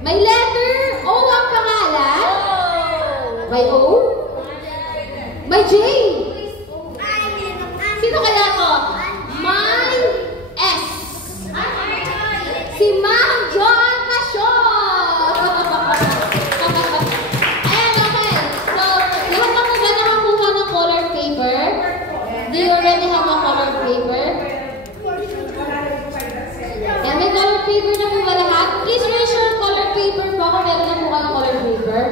May letter O ang pangalan. May O? May J. Sino kaya to? May S. Si Ma'am John Masyon. Ayan, okay. So, lahat na po ba nakakuha ng color paper? Do you already have a color paper? Yan, may color paper na po ba lahat? Please raise your color paper po kung meron na po kayong color paper.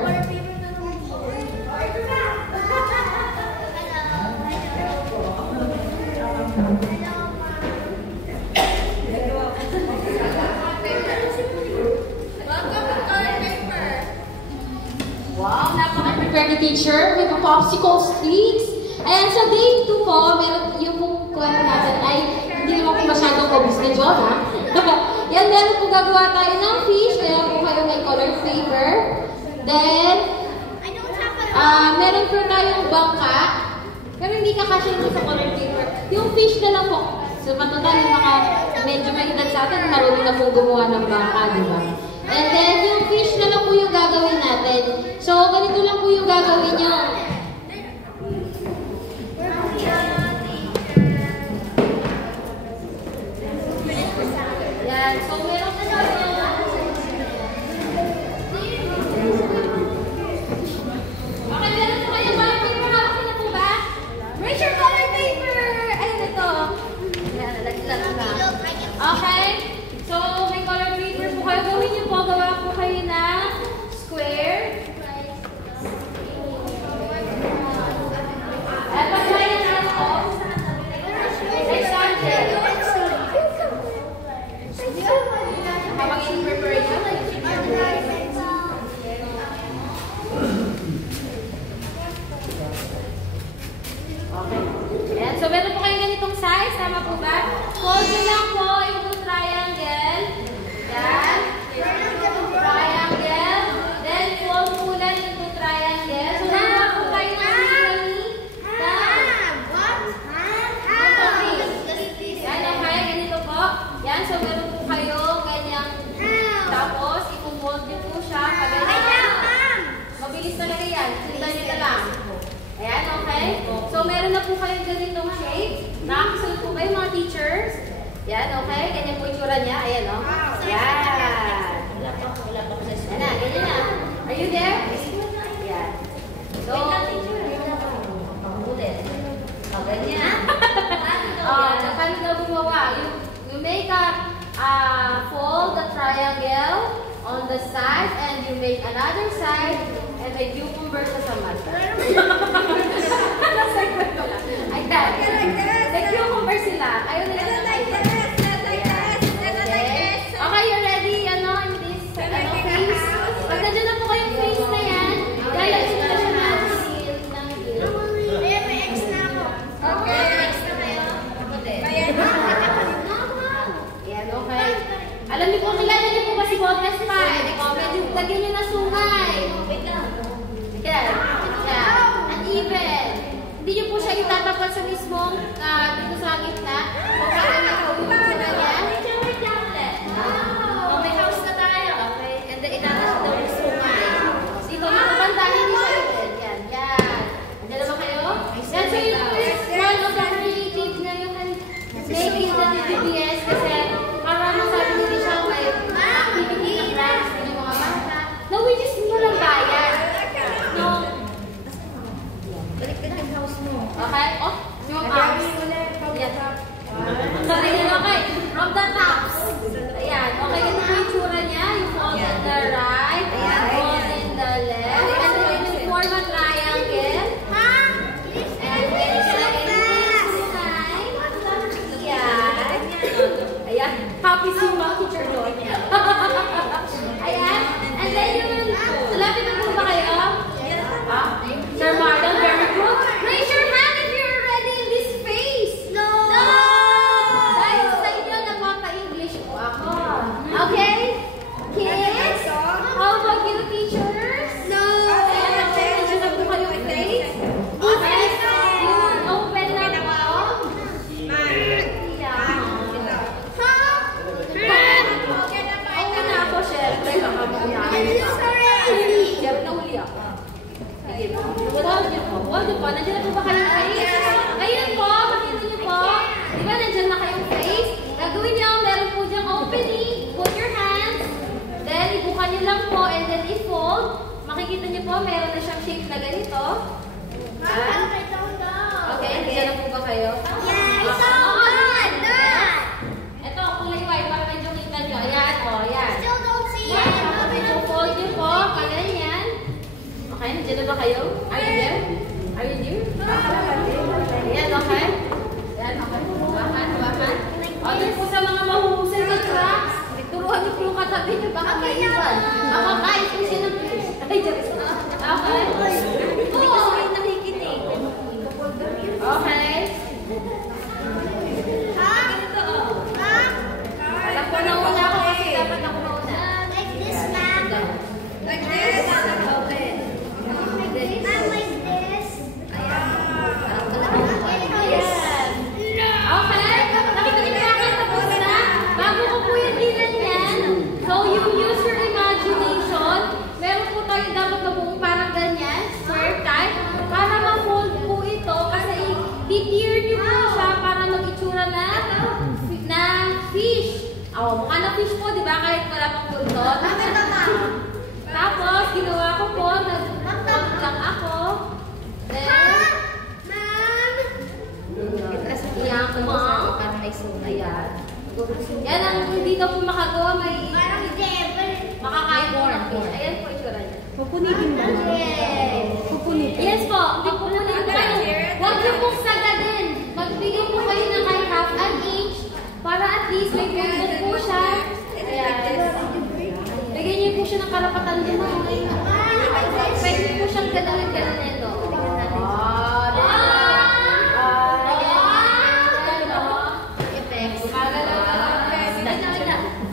Wow, napaka-prepare ni teacher. May popsicle sticks. Ayan, sa day 2 po, meron yung pong kwento natin ay hindi naman po masyadong obvious na job, ha? Yan, meron po gagawa tayo ng fish. Kaya po kayo may color paper. Then, meron po tayong bangka. Pero hindi kakasya nito sa color paper. Yung fish na lang po. So, matutal yung mga medyo may edad sa atin, marunong na pong gumawa ng bangka, di ba? And then, yung fish na lang po yung gagawin natin. So, ganito lang po yung gagawin nyo. Yan. So, meron po tayo. Okay, meron po kayo color paper. Hawak na po ba? Raise your color paper! Ayun, ito. Yan, nalaglag na. Okay. So, may color paper po kayo. Gawin niyo po. Gawa po kayo na square. At pagkayan na po. Rectangle. Habang in preparation. Okay. Ayan. So, meron po kayong ganitong size. Tama po ba? Fold nyo lang po into triangle. Yan. Triangle. Then, fold po lang into triangle. So, nagawa po kayo ng yan, okay. Ganito po. Yan. So, meron po kayo ganyang. Tapos, ipo-fold nyo po siya. Mabilis talaga yan. Sundan nyo na lang. Ayan, okay? So, meron na po kayong ganitong shape. Nakakasunod po ba yung mga teachers? Yan, okay? Ganyan po itsura niya. Ayan, o. Yan. Yan na, ganyan na. Are you there? Yan. So, ganyan. Paano daw gumawa? You make a fold the triangle on the side and you make another side and may cucumber sa mata. Ayan. May cucumber sila. Ayaw nila na kayo. Okay, you ready? Ano, in this face? Pag nandiyan na po kayong face na yan, lalagyan nyo na siya ng seal. Ayan, may X na ako. Okay. X na kayo. Yan, okay. Alam niyo po, kilala niyo po ba si Boneless Pie? Medyo lagyan niyo na sungay. Yan. Uneven. Hindi niyo po siya itatapat sa mismong dito sa gitna. O kaya niyo po yung sura niya. May house na tayo. Okay. And then, itatas daw yung sungay. Dito, makapantahin niyo siya. Yan, yan. Andiyan na ba kayo? Yan, so yun po is one of the creative na you can make it on the DBS kasi para masabi nyo din siya may activity na class ng mga bata. No, which is mo lang bayan. No. Baliktad yung house mo. Okay? Oh, yung house. Yan. Sabi nyo, okay. Nandiyan na po ba kayong face? Ayun po, makita niyo po. Di ba nandiyan na kayong face? Gagawin niyo, meron po diyang opening. Put your hands. Then, ibuka niyo lang po and then i-fold. Makikita niyo po, meron na siyang shape na ganito. Okay, nandiyan na po ba kayo? Ito, kulay white para medyo kita niyo. Ayan, o, ayan. Fold niyo po, kaya yan. Okay, nandiyan na ba kayo? Are you there? Are you there? Ayan, okay. Ayan, okay. Hawakan. O, dun po sa mga mahuhusay na cracks. Turuan niyo po yung katabi niyo. Baka maiwan. Baka kahit po siya ng fish. Ay, Diyos. Okay. Hindi kasi kayo nakikinig. Okay. Ako na una ako kasi dapat ako mauna. Like this, ma'am. Like this. Ma'am, like this. Ayan. Okay. Nakita niyo ba kayo tapos na? Bago ko po yung dinan yan. So, you use your imagination. Meron po tayo dapat na buong parang ganyan. Square type. Para ma-fold po ito. Kasi i-tear niyo po siya para mag-itsura na fish. Mukha na fish po, di ba? Kahit wala pang buntot. Tapos, ginawa ko po, nag-fold lang ako. Then, iyan ko mo. Parang may suna yan. Yan ang hindi daw po makagawa, may makakain po ng fish. Ayan po itsura niya. Pupunitin ba? Pupunitin. Yes po, pupunitin po. Huwag niyo pong sagadin. Magbigay po kayo ng kahit half an inch para at least may buntot po siya. Ayan. Bigyan niyo po siya ng karapatan din. Pwede po siyang gano'n ito.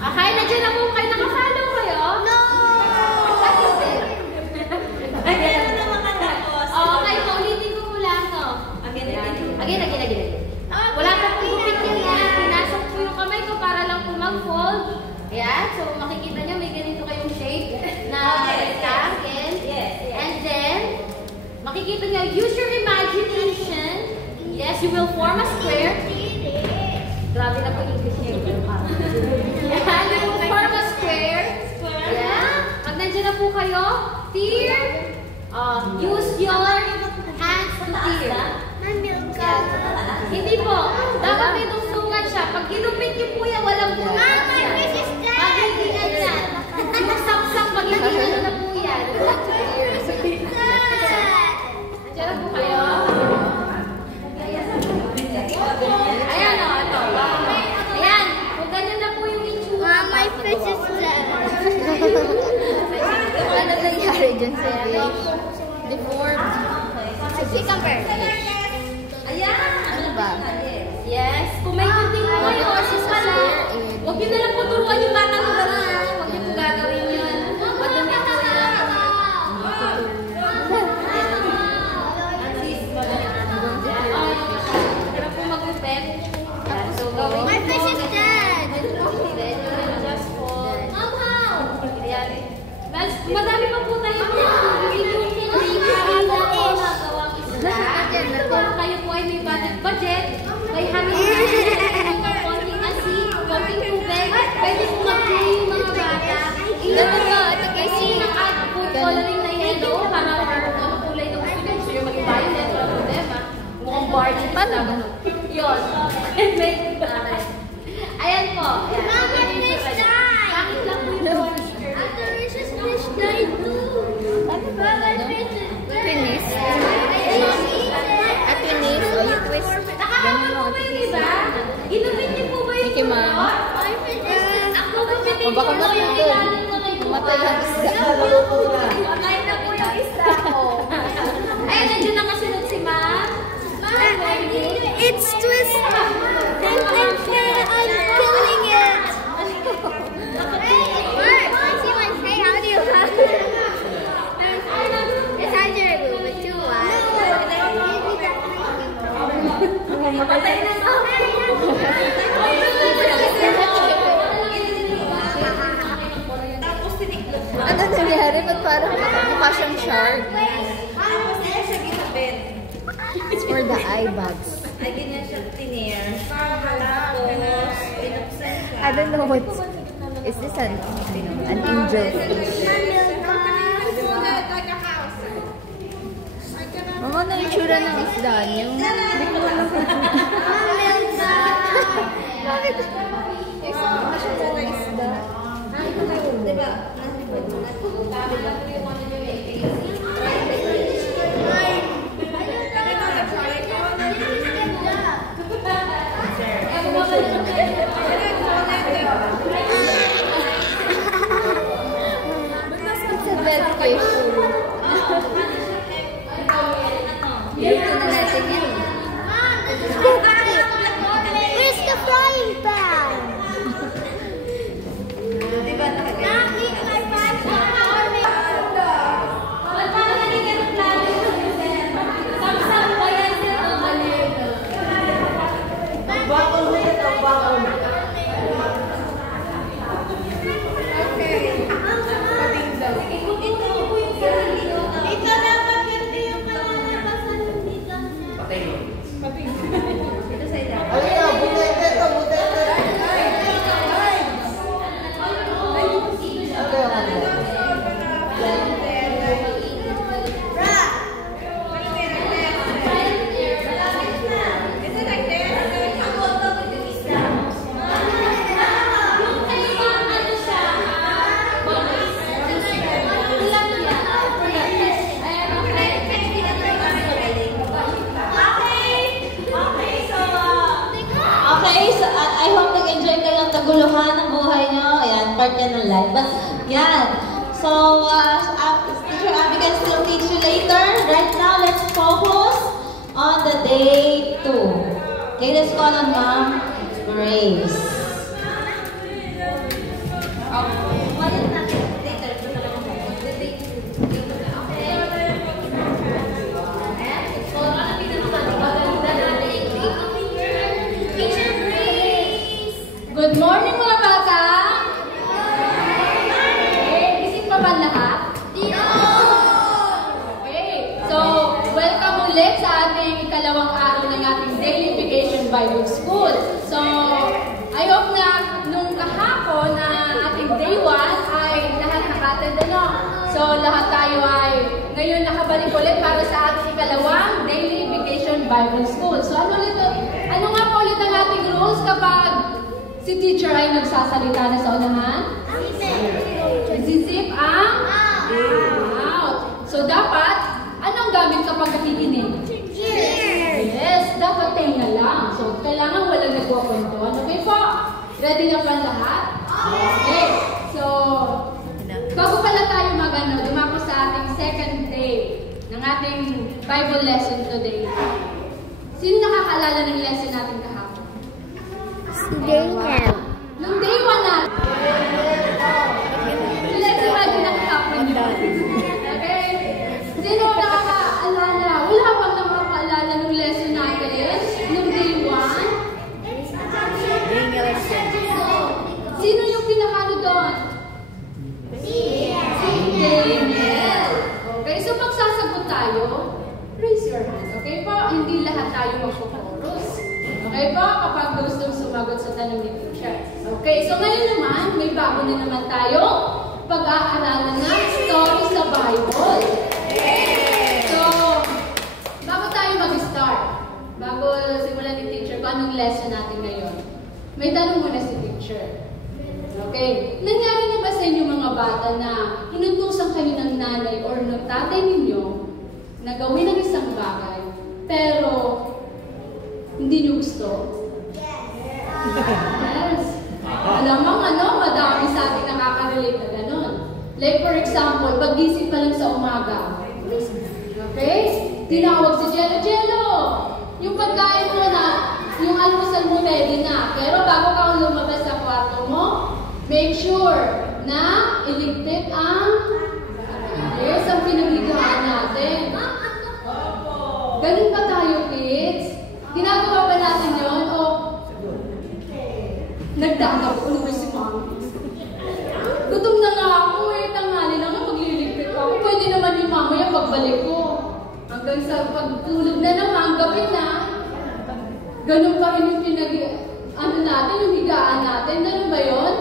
Okay, nandiyan na po kayo. Nakafollow kayo? No! Okay, paulitin ko po lang to. Again. Wala pa po gupit yan. Pinasok po yung kamay ko para lang po mag-fold. Ayan, so makikita nyo may ganito kayong shape na rectangle. And then, makikita nyo, use your imagination. Yes, you will form a square. Grabe na po yung English niya. Ayan, you will form a square. Ayan. Pag nandiyan na po kayo, tear. Use your hands to tear. Hindi po. Dapat may tungtungan siya. Pag ginupit niyo po yan, walang buntot siya. Maghihingan yan. Yung sapsap, maghihingan na po yan. Nandiyan na po kayo. Ayan o, ito. Ayan. Kung ganyan na po yung itsura. My fish is dead. Ano nangyari dyan sa fish? Deformed. Cucumber. Ayan. Ano ba? Yes. Kung may kunting po kayo, huwag nyo na lang po turuan yung bata ko gano'n. Huwag nyo po gagawin yun. Madumi po yan. Pero po mag-upet. So, gawin My nyo fish po. is dead. Then, you will just fold. Ayan. Madami pa po tayo po. Hindi araw na po nagawang isla. Kung kayo po ay may budget, may hangin na konting asin, konting tubig, pwede po mag-play yung mga bata. Ito kasi naka-add food coloring na yellow para ang kulay na gusto nyo. Gusto nyo maging violet, wala problema. Mukhang barge. Paano? Yun. Ayan po. Mama, fish died. Bakit lang po yung monster? Fish died too. Finish. At finish, o yung twist. Nakakama po ba yun, diba? Ginupit niyo po ba yung Thank you, ma'am. My fish is dead. Ako gupitin O baka ko yung matay ilalim ko kay Matay ang isda. Matay na po yung isda ko. Ay, nandiyan na kasunod si ma'am. It's twisted. I'm killing it. Hey, Mark, I see one. Hey, how do you have it? It's hard to remove, but too wide. Matay na to. Ano nangyari? Ba't parang mukha siyang shark? Tapos niya siya ginabit. It's for the eye bags. Ay, ganyan siya tiner. Tapos, pinuksan siya. I don't know what. Is this an angel fish? Mama, ano yung itsura ng isda niyo? Hindi ko alam. Bakit? Isda siya na isda. Diba? It's a dead fish. Dito na natin yan. Where's the frying pan? Diba? I hope nag-enjoy kayo ang kaguluhan ng buhay nyo. Ayan, part yan ng life. But, yan. So, Teacher Abby can still teach you later. Right now, let's focus on the day 2. Okay, let's call on Ma'am Grace. Good morning mga bata! Okay, gising pa ba lahat? Okay, so welcome ulit sa ating ikalawang araw ng ating Daily Vacation Bible School. So, I hope na nung kahapon na ating day 1 ay lahat nakatend ano. So, lahat tayo ay ngayon nakabalik ulit para sa ating ikalawang Daily Vacation Bible School. So, ano nga po ulit ang ating rules kapag si teacher ay nagsasalita na sa unahan? Zip ang out. So, dapat, anong gamit kapag nakikinig? Yes, dapat tenga lang. So, kailangan walang nagwakwentuhan. Okay po? Ready na ba lahat? Okay. So, bago pala tayo dumako sa ating second day ng ating Bible lesson today. Sino nakakaalala ng lesson natin kahapon? Nung day 1 na, let's imagine na kahapon yun. Okay? Sino nakakaalala? Wala bang nakakaalala nung lesson natin? Nung day 1? Sino yung pinakano doon? Si Daniel. Okay, so magsasagot tayo. Raise your hand. Okay po? Hindi lahat tayo magpo-chorus. Okay po? Kapag gustong sumagot sa tanong ni teacher. Okay, so ngayon naman, may bago na naman tayo pag-aaralan ng story sa Bible. So, bago tayo mag-start, bago simulan ni teacher kung anong lesson natin ngayon, may tanong muna si teacher. Okay, nangyari na ba sa inyo mga bata na inutusan kayo ng nanay or ng tatay ninyo na gawin ang isang bagay, pero hindi nyo gusto? Yes. Alamang madami sa atin nakaka-relate na gano'n. Like for example, pag-gising pa lang sa umaga. Okay? Tinawag si Jello. Yung pagkain mo na, yung almusal mo ready na. Pero bago ka lumabas sa kwarto mo, make sure na iligpit ang pinagligahan natin. Ganun ba tayo, kids? Ginagawa ba natin yun? O nagdagap ko naman si Mami. Gutom na nga ako tanghali na nga magliligpit ako. Pwede naman yung mamaya pagbalik ko. Hanggang hanggang sa pagtulog na naman, gabi na, ganun pa rin yung natin, yung higaan natin. Ganun ba yun?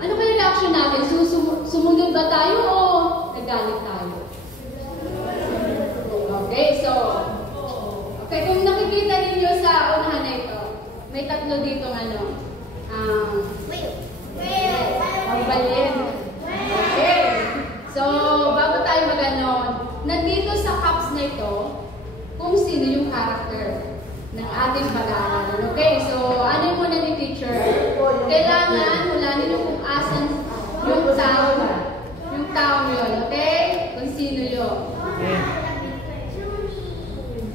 Ano kaya reaction natin? Sumunod ba tayo o nagalit tayo? Okay, so, kung nakikita ninyo sa unahan na ito, may tatlo ditong balin. Okay. So, bago tayo mag-ganon, nandito sa cups na ito, kung sino yung character ng ating pag-aaral. Okay, so, ano muna ni teacher? Kailangan hulanin nyo kung asan yung tao. Yung tao yun, okay? Kung sino yun.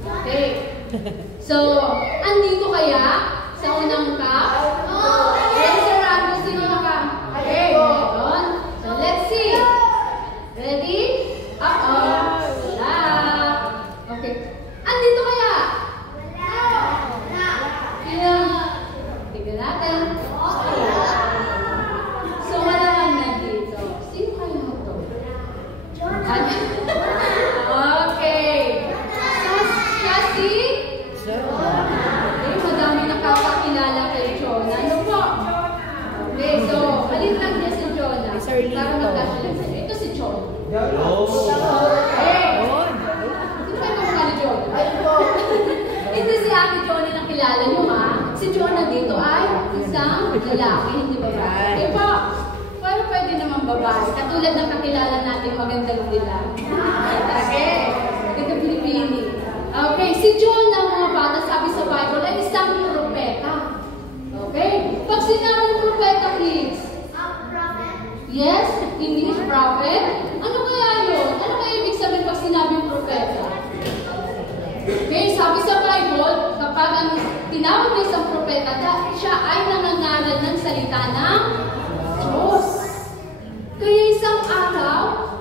Okay. So, andito kaya sa unang cup? Yes, sir. Sino naka? Okay. So, let's see. Ready? Wala. Okay. Andito kaya? Tignan natin. So, wala man nandito. Sino kaya ito? Okay. Siya si? Okay, madami nakakakilala kay Jonah. Ano po? Okay, so, alin lang niya si Jonah. Para mag-dash lang sa'yo. Ito si Jonah. Okay. Sino kayo kumukha ni Jonah? Ito si Ate Jonah na kilala niyo, ha? Si Jonah dito ay isang lalaki, hindi babae. Okay po. Pero pwede naman babae. Katulad ng kakilala natin magandang nila. Okay. Magandang Pilipini. Okay. Si Jonah, mga bata, sabi sa Bible, ay isang propeta. Okay. Pag sinabing propeta, please. Yes, English prophet. Ano kaya yun? Ano kaya ibig sabihin pag sinabing propeta? Okay, sabi sa Bible, kapag ang tinawag ng isang propeta, siya ay nangangaral ng salita ng Diyos. Kaya isang araw,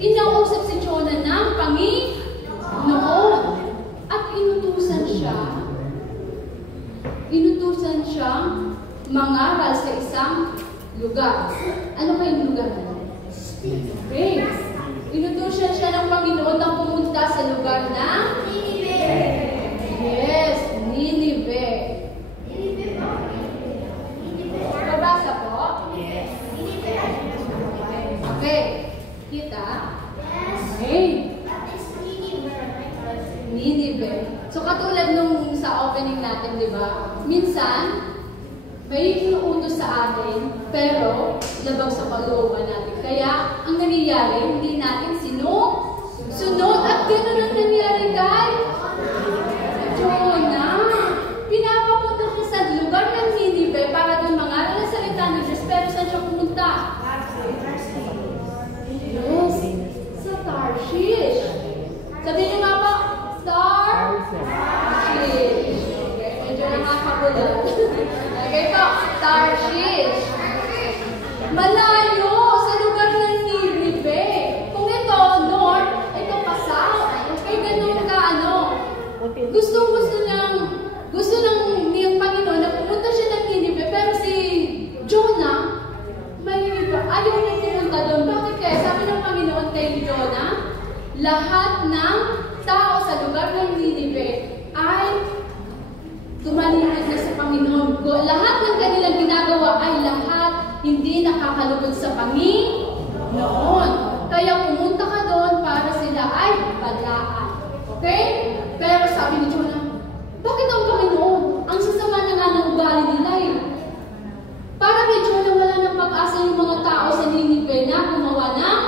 inausap si Jonah ng Panginoon at inutusan siyang mangaral sa isang lugar. Ano kayong lugar na? Okay. Inutusan siya ng Panginoon na pumunta sa lugar na Yes, Nineveh. Babasa po? Yes. Okay. Kita? Okay. Nineveh. So katulad nung sa opening natin, di ba? Minsan, may inuutos sa atin, pero labag sa kalooban natin. Kaya, ang nangyayari, hindi natin sunod at gano'n ang nangyari kay Jonah. Pinapapunta siya sa lugar ng Nineveh para doon mangaral ng salita ng Diyos. Pero saan siya pumunta? Yes, sa Tarshish. Sabihin niyo nga po, Tarshish. Okay, medyo nakakagulat. Okay po, Tarshish. Malayo sa lugar ng Nineveh. Kung ito, north, ito pa south. Okay, ganun ka, gusto ng Panginoon na pumunta siya ng Nineveh, pero si Jonah, ayaw niya pumunta doon. Bakit kaya? Sabi ng Panginoon kay Jonah, lahat ng tao sa lugar ng Nineveh ay tumalikod na sa Panginoon. Lahat ng kanilang ginagawa ay lahat hindi nakakalugod sa Panginoon. Kaya pumunta ka doon para sila ay balaan. Okay? Pero sabi ni Jonah, bakit ang Panginoon? Ang sasama na nga ng ugali nila eh. Para kay Jonah, wala ng pag-asa yung mga tao sa Nineveh na gumawa ng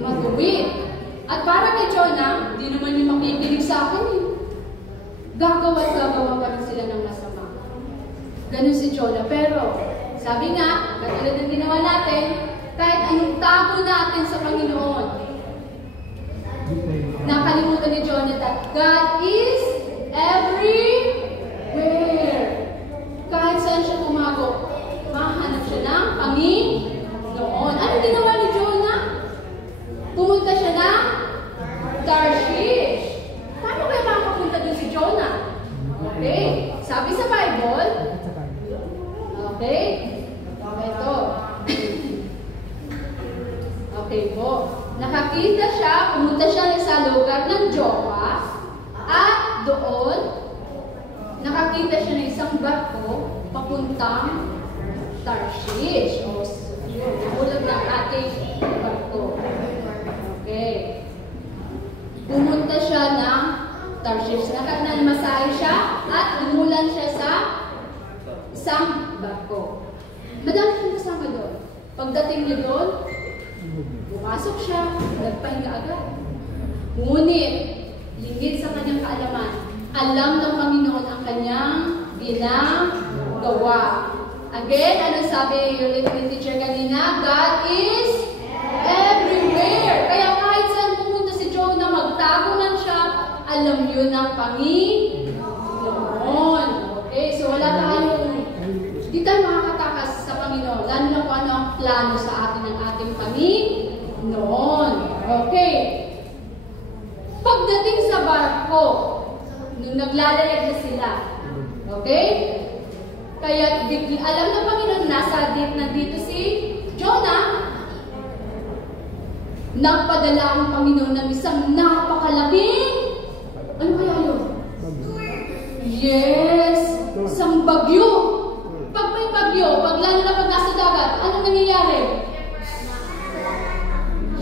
matuwid. At para kay Jonah, di naman yung makikinig sa akin eh. Gagawa pa rin sila ng masama. Ganun si Jonah. Pero, sabi nga, katulad ng ginawa natin, kahit anong tago natin sa Panginoon, nakalimutan ni Jonah that God is everywhere. Kahit saan siya tumago, mahanap siya ng Panginoon. Ano ginawa ni Jonah? Pumunta siya na Tarshish. Paano kaya makapunta doon si Jonah? Okay. Sabi sa Bible, okay. Ito. Okay po. Nakakita siya, pumunta siya sa lugar ng Joppa. doon, nakakita siya ng isang barko papuntang Tarshish. O, yun, nahulog ng ating barko. Okay. Pumunta siya ng Tarshish. Nakamasahe siya at lumulan siya sa isang barko. Madami siyang kasama doon. Pagdating niya doon, pumasok siya, nagpahinga agad. Ngunit, lingid sa kanyang kaalaman, alam ng Panginoon ang kanyang ginagawa. Again, ano sabi yung teacher kanina? God is everywhere. Kaya kahit saan pumunta si Jonah, magtago man siya, alam yun ng Panginoon. Okay, so wala tayong, di tayo makakatakas sa Panginoon. Lalo na kung ano ang plano sa atin ng ating Panginoon. Okay. Pagdating sa barko, nung naglalayag na sila, okay? Kaya alam ng Panginoon, nandito si Jonah. Nagpadala ang Panginoon ng isang napakalaking, ano kaya yun? Yes! Isang bagyo. Pag may bagyo, pag lalo na pag nasa dagat, anong nangyayari?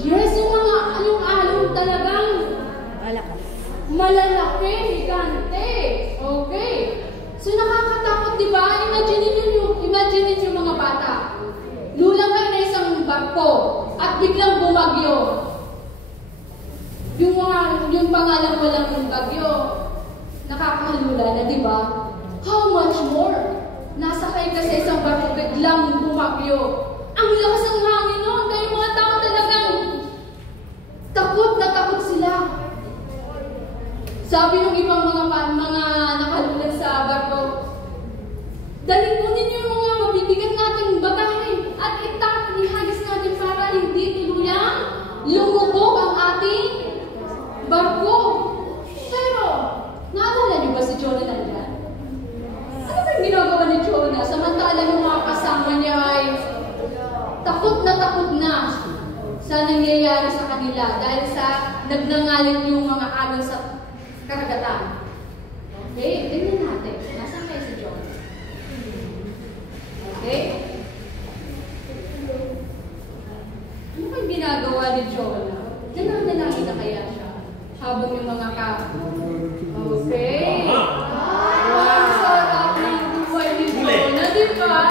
Yes, yung alon talagang malalaki, higante. Okay. So nakakatakot, di ba? Imagine niyo mga bata. Lulang kayo na isang barko at biglang bumagyo. Yung pangalan walang yung bagyo, nakakalula na, di ba? How much more? Nasa kayo ka sa isang barko, biglang bumagyo. Ang lakas ng hangin noon, kaya yung mga tao talagang takot na takot sila. Sabi ng ibang mga nakalulan sa barko, dalhin mo ninyo yung mga mabibigat nating bagahe at ihagis natin para hindi tuluyang lumubog ang ating barko. Pero, naalala niyo ba si Jonah nandyan? Ano ba yung ginagawa ni Jonah? Samantala yung mga kasama niya ay takot na sa nangyayari sa kanila dahil sa nagnangalit yung mga alon sa karagatan. Okay? Tingnan natin. Nasaan kayo si Jonah? Okay? Ano ba yung ginagawa ni Jonah? Nananalangin na kaya siya? Habang yung mga Okay. Wow! Sarap ng buhay ni Jonah, di ba?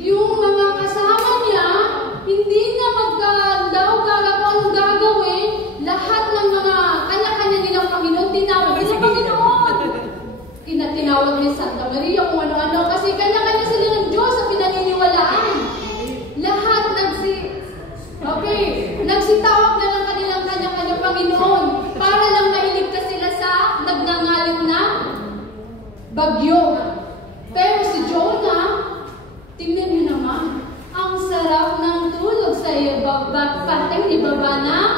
Yung mga kasama niya, hindi na magdaw anong gagawin. Lahat ng mga kanya-kanya nilang Panginoon, tinawag nilang Panginoon. Tinawag ni Santa Maria kung ano-ano kasi kanya-kanya sila ng Diyos sa pinaniniwalaan. Lahat nagsitawag na ng kanilang kanya-kanya Panginoon para lang mailigtas sila sa nagngangalit na bagyo. Pero si Jonah, tingnan niyo naman, ang sarap ng tulog sa panteng ibaba ng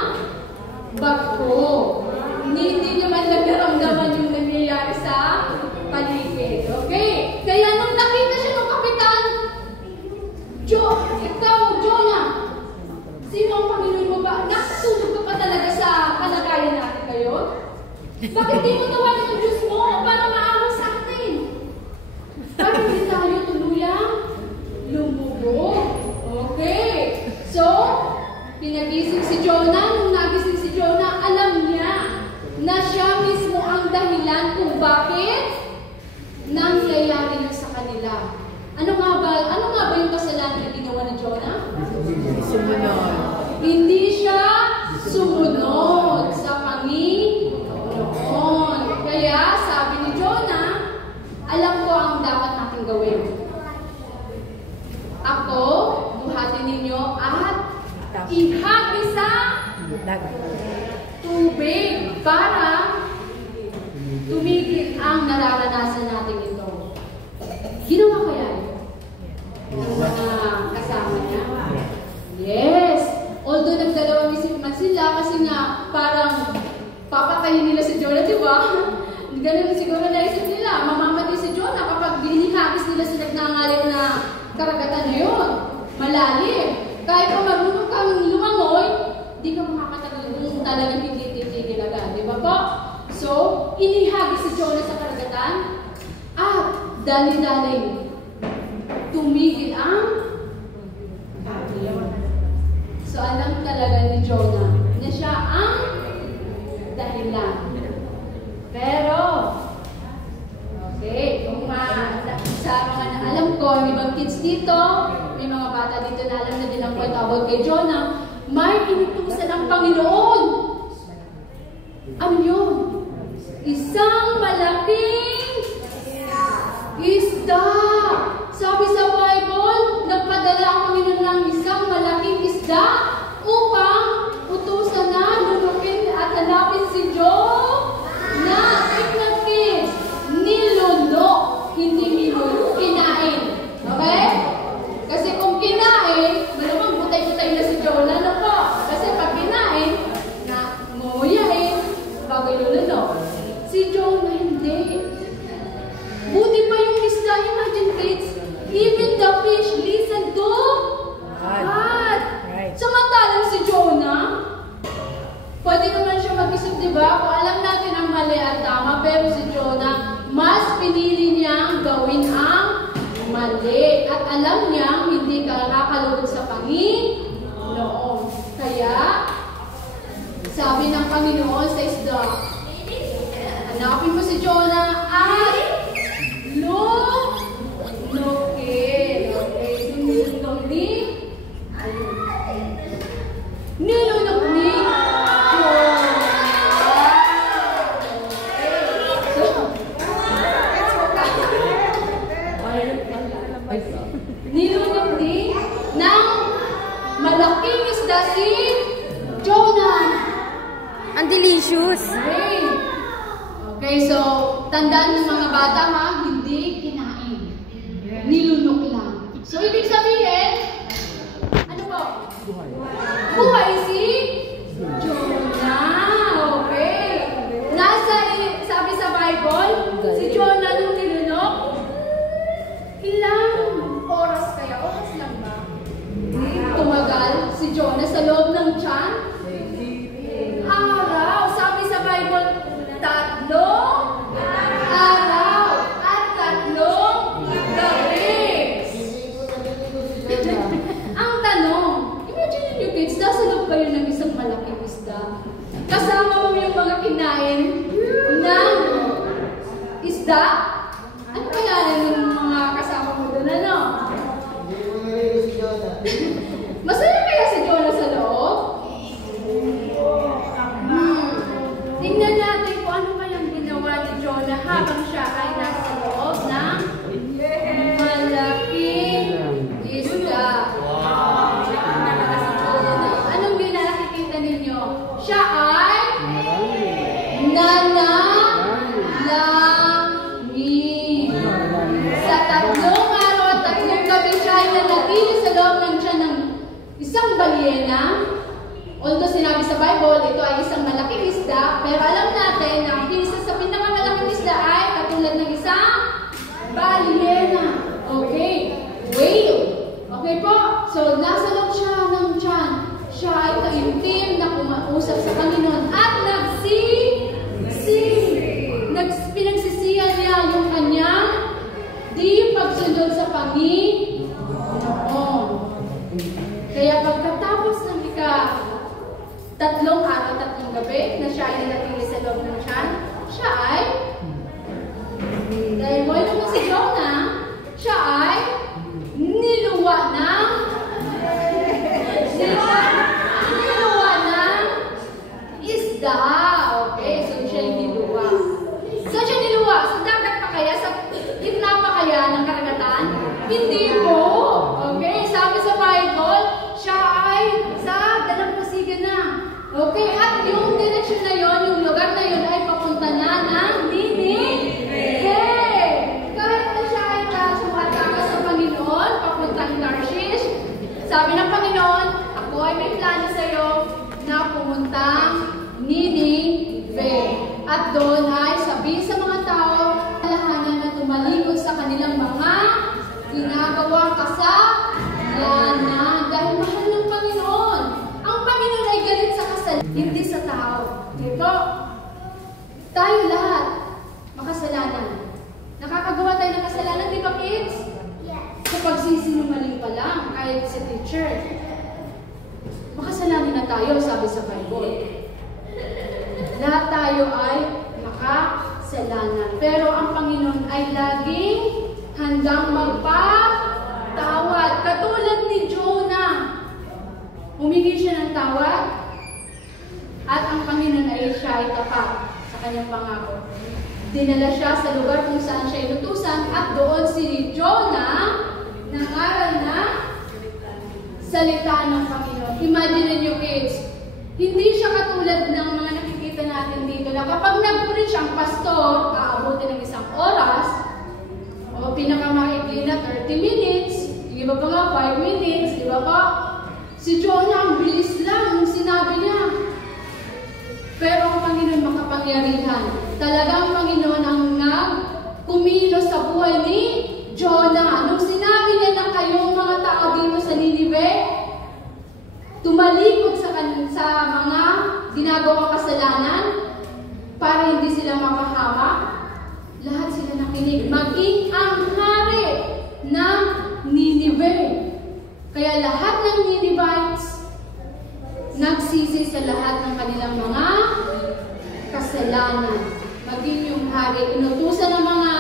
barko. Hindi naman nagdaramdaman yung nangyayari sa paligid. Okay? Kaya nung nakita siya ng kapitan, Jonah, sino ang Panginoon mo ba? Nakatulog ka pa talaga sa kalagayan natin ngayon? Bakit di mo tawagan ang Diyos mo para maawa sa atin? Para hindi tayo tuluyang lumubog. Okay? So, pinagising si Jonah. Nung nagising si Jonah, alam niya na siya mismo ang dahilan kung bakit nangyayari yun sa kanila. Ano nga ba yung kasalanan na ginawa ni Jonah? Hindi siya sumunod sa Panginoon. Kaya sabi ni Jonah, alam ko ang dapat natin gawin. Ako, buhatin ninyo at ihagi sa tubig para tumigil ang nararanasan natin ito. Ginawa kaya ito? Ang mga kasama niya? Yes! Although nagdalawang isip man sila kasi nga parang papatayin nila si Jonah, di ba? Ganun siguro naisip nila, mamamatay si Jonah kapag hinihagis nila sa nagngangalit na karagatan na yun. Malalim. Kahit kung marunong kang lumangoy, di ka makakatagal kung talagang hindi titigil agad. Di ba po? So, inihagis Jonah sa karagatan at dali-dali tumigil ang so alam talaga ni Jonah na siya ang dahilan. Pero, okay, kung sa mga alam ko, may ibang kids dito, may mga bata dito na alam na din ang kwento about kay Jonah, may inutusan ang Panginoon. Ano yun? Isang malaking isda. Sabi sa Bible, nagpadala ang Panginoon ng isang malaking isda upang utusan na lunukin at hanapin si Job na tignan kids, nilunok, hindi kinain. Okay? Kasi kung kinain, malamang butay-butay na si Jonah na po. Kasi pag kinain, na mumuyain, bago ilunok. Si Jonah hindi. Buti pa yung isda, imagine kids, even the fish listen to God. Samantalang si Jonah, pwede naman siya mag-isip, di ba? Kung alam natin ang mali at tama, pero si Jonah, mas pinili niyang gawin ang mali. At alam niyang hindi ka nakakalugod sa Panginoon. Kaya, sabi ng Panginoon sa isda, hanapin mo si Jonah at lunukin. Okay, nilunok ni nilunok ni ng malaking isda si Jonah. Ang delicious. Okay, so tandaan ng mga bata ha, hindi kinain. Nilunok lang. So ibig sabihin, ano po? Buhay si Jonah. Okay. Sabi sa Bible, si Jonah nung nilunok, ilang oras kaya? Oras lang ba? Tumagal si Jonah sa loob ng tiyan? Araw. Sabi sa Bible, 3 araw at 3 gabi. Ang tanong, imagine niyo kids, nasa loob kayo ng isang malaking isda. Kasama mo yung mga kinain ng isda? Ano kaya yung mga kasama mo doon, ano? Masaya kaya si Jonah sa loob? Tingnan natin kung ano ba yung ginawa ni Jonah habang siya ay nasa loob ng malaking isda. Anong nakikita ninyo? Siya ay nanalangin. Sa 3 araw at 3 gabi siya ay nanatili sa loob ng tiyan ng isang balyena. Although sinabi sa Bible, ito ay isang malaking isda, pero alam natin na ang isa sa pinakamalaking isda ay katulad ng isang balyena. Okay? Whale. Okay po? So, nasa loob siya ng tiyan. Siya ay taimtim na kumausap sa Panginoon at pinagsisihan niya yung kanyang di pagsunod sa Panginoon. Kaya pagkatapos ng 3 araw, 3 gabi, na siya ay nanatili sa loob ng tiyan, siya ay, dahil mo ito si Jonah, siya ay niluwa ng isda. Okay, so siya ay niluwa. Saan siya niluwa? Sa dagat pa kaya? Sa gitna pa kaya ng karagatan? Hindi po. Okay, sabi sa Bible, siya ay sa dalampasigan na. Okay, at yung direksyon na yon, yung lugar na yon ay papunta na ng Nineveh. Kahit na siya ay sumataka sa Panginoon, papuntang Tarshish, sabi ng Panginoon, ako ay may plano sa iyo na pumuntang Nineveh. At doon ay sabihin sa mga tao, alahanan na tumalikod sa kanilang mga ginagawang kasalanan dahil mahal ng Panginoon. Ang Panginoon ay galit sa kasalanan, hindi sa tao. Okay po? Tayo lahat, teacher. Makasalanan na tayo, sabi sa Bible. Lahat tayo ay makasalanan. Pero ang Panginoon ay laging handang magpatawad. Katulad ni Jonah. Humingi siya ng tawad. At ang Panginoon ay siya ay tapat sa kanyang pangako. Dinala siya sa lugar kung saan siya inutusan at doon si Jonah nangaral na salita ng Panginoon. Imagine niyo kids, hindi siya katulad ng mga nakikita natin dito na kapag nag-preach ang pastor, aabutin ng isang oras o pinakamaikli na 30 minutes, yung iba pa nga 5 minutes, di ba pa? Si Jonah, ang bilis lang yung sinabi niya. Pero ang Panginoon makapangyarihan. Talagang Panginoon ang nagkumilos sa buhay ni Jonah. Nung sinabi niya na kayong mga tao dito sa Ninive, tumalikod sa mga ginagawang kasalanan para hindi sila mapahamak, lahat sila nakinig. Maging ang hari ng Ninive. Kaya lahat ng Ninevites nagsisi sa lahat ng kanilang mga kasalanan. Maging yung hari, inutusan ng mga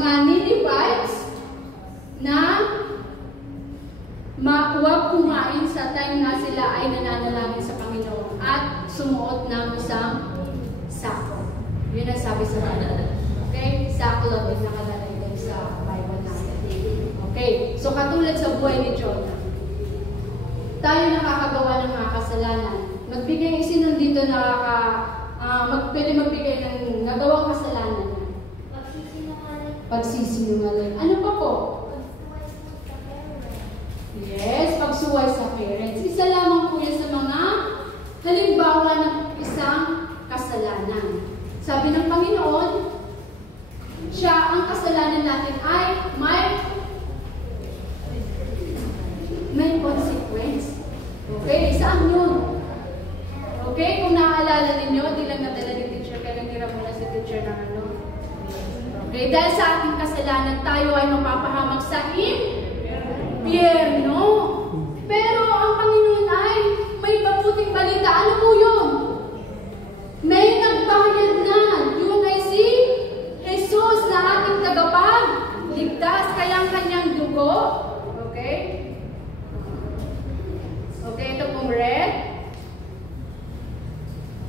Ninevites na huwag kumain sa time na sila ay nananalangin sa Panginoon at sumuot ng isang sako. Yun ang sabi sa Bible. Okay? Sackcloth din nakalagay din sa Bible natin. Okay? So katulad sa buhay ni Jonah, tayo nakakagawa ng mga kasalanan. Magbigay sino dito pwede magbigay ng nagawang kasalanan. Pagsisinungaling. Ano pa po? Yes, pagsuway sa parents. Isa lamang po yan sa mga halimbawa ng isang kasalanan. Sabi ng Panginoon, ang kasalanan natin ay may consequence. Okay? Saan yun? Okay? Kung naaalala ninyo, di lang nadala ni teacher, kaya nagtira muna si teacher ng ano. Okay? Dahil sa ating kasalanan, tayo ay mapapahamak sa impyerno. Pero ang Panginoon ay may mabuting balita. Ano po yun? May nagbayad na. Yun ay si Jesus na ating tagapagligtas. Kaya ang kanyang dugo. Okay? Okay, ito pong red.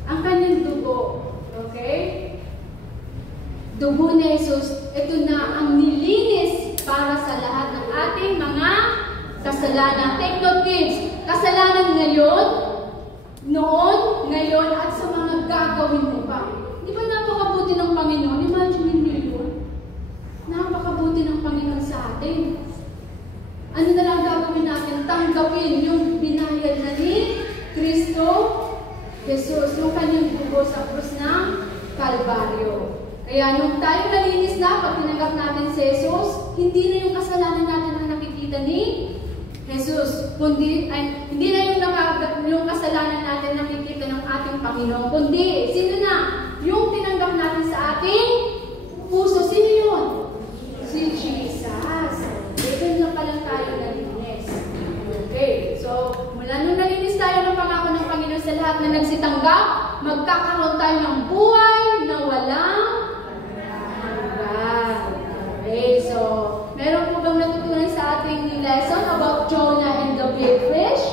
Ang kanyang dugo. Okay? Dugo ni Jesus, ito na ang nilinis para sa lahat ng ating mga kasalanan. Take note kids, kasalanan ngayon, noon, ngayon, at sa mga gagawin mo pa. Di ba napakabuti ng Panginoon? Imagine niyo yun. Napakabuti ng Panginoon sa atin. Ano na lang gagawin natin? Tanggapin yung binayad na ni Kristo Jesus, yung kanyang dugo sa krus ng Kalbaryo. Kaya nung tayo malinis na, pag tinanggap natin si Jesus, hindi na yung kasalanan natin ang nakikita ni Jesus. Kundi, hindi na yung kasalanan natin nakikita ng ating Panginoon. Kundi, sino na? Yung tinanggap natin sa ating puso. Sino yun? Si Jesus. Doon lang pa lang tayo nalinis. Okay. So, mula nung nalinis tayo ng pangako ng Panginoon sa lahat na nagsitanggap, magkakaroon tayo ng buhay na walang hanggan. Okay. So, meron po bang natutunan sa ating lesson about Jonah and the big fish?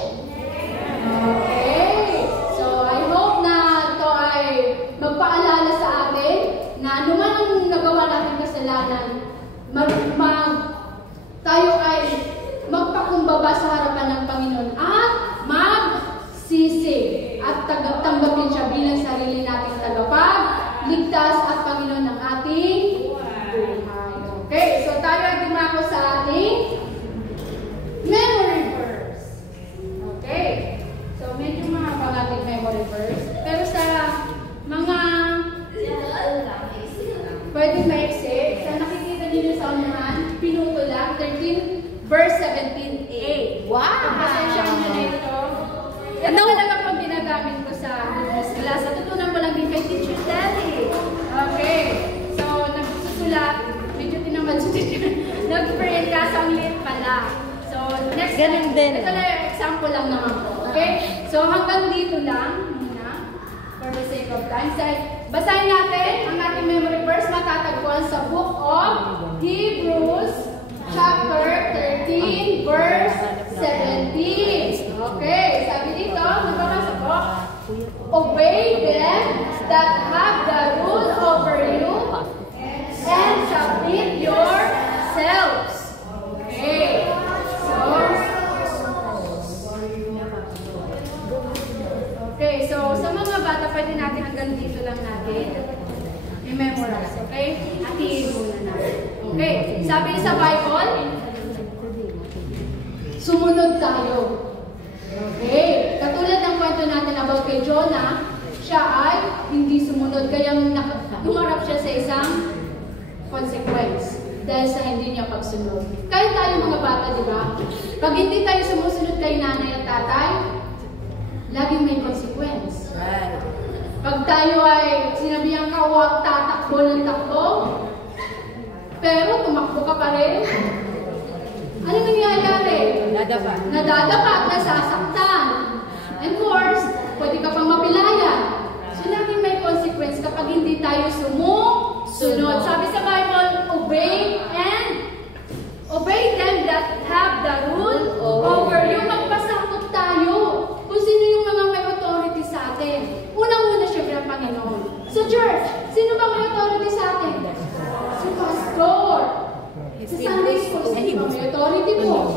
Okay. So, I hope na ito ay magpaalala sa atin na anuman ang nagawa natin kasalanan, tayo ay magpakumbaba sa harapan ng Panginoon at magsisi at tanggapin siya bilang sarili nating tagapagligtas at Panginoon ng ating buhay. Okay, so tayo ay dumako sa ating memory verse. Okay, so medyo mahaba natin memory verse. Pero sa mga pwede maiksi, sa nakikita niyo sa unahan, pinuto lang, 13 verse 17a. Wow! Pasensya nyo na ito. Ito talaga pang ginagamit ko sa business class. Natutunan ko lang din kay Teacher Telly. Okay. So, nagsusulat. Medyo tinamad si Teacher. Nag-print ka, so ang lit pala. So, next Ganun din. Ito na yung example lang naman po. Okay? So, hanggang dito lang muna. For the sake of time. Basahin natin ang ating memory verse matatagpuan sa Book of Hebrews, chapter 13, verse 17. Okay, sabi dito, nababasa po, obey them that have the rule over you and submit yourselves. Okay, so sa mga bata, pwede natin hanggang dito lang natin i-memorize, okay? Hatiin muna natin. Okay, sabi sa Bible, sumunod tayo. Okay, katulad ng kwento natin about kay Jonah, siya ay hindi sumunod, kaya humarap siya sa isang consequence dahil sa hindi niya pagsunod. Kaya tayo mga bata, di ba? Pag hindi tayo sumusunod kay nanay at tatay, laging may consequence. Pag tayo ay sinabihan ka, huwag tatakbo ng takbo, pero tumakbo ka pa rin, ano nangyayari? Nadadapa at nasasaktan. And of course, pwede ka pang mapilayan. So, laging may consequence kapag hindi tayo sumusunod. Sabi sa Bible, obey them that have the rule over you. Magpasakot tayo kung sino yung mga may authority sa atin. Unang-una syempre ang Panginoon. So church, sino ba may authority sa atin? Si Pastor. Sa Sunday school, sino ba may authority po?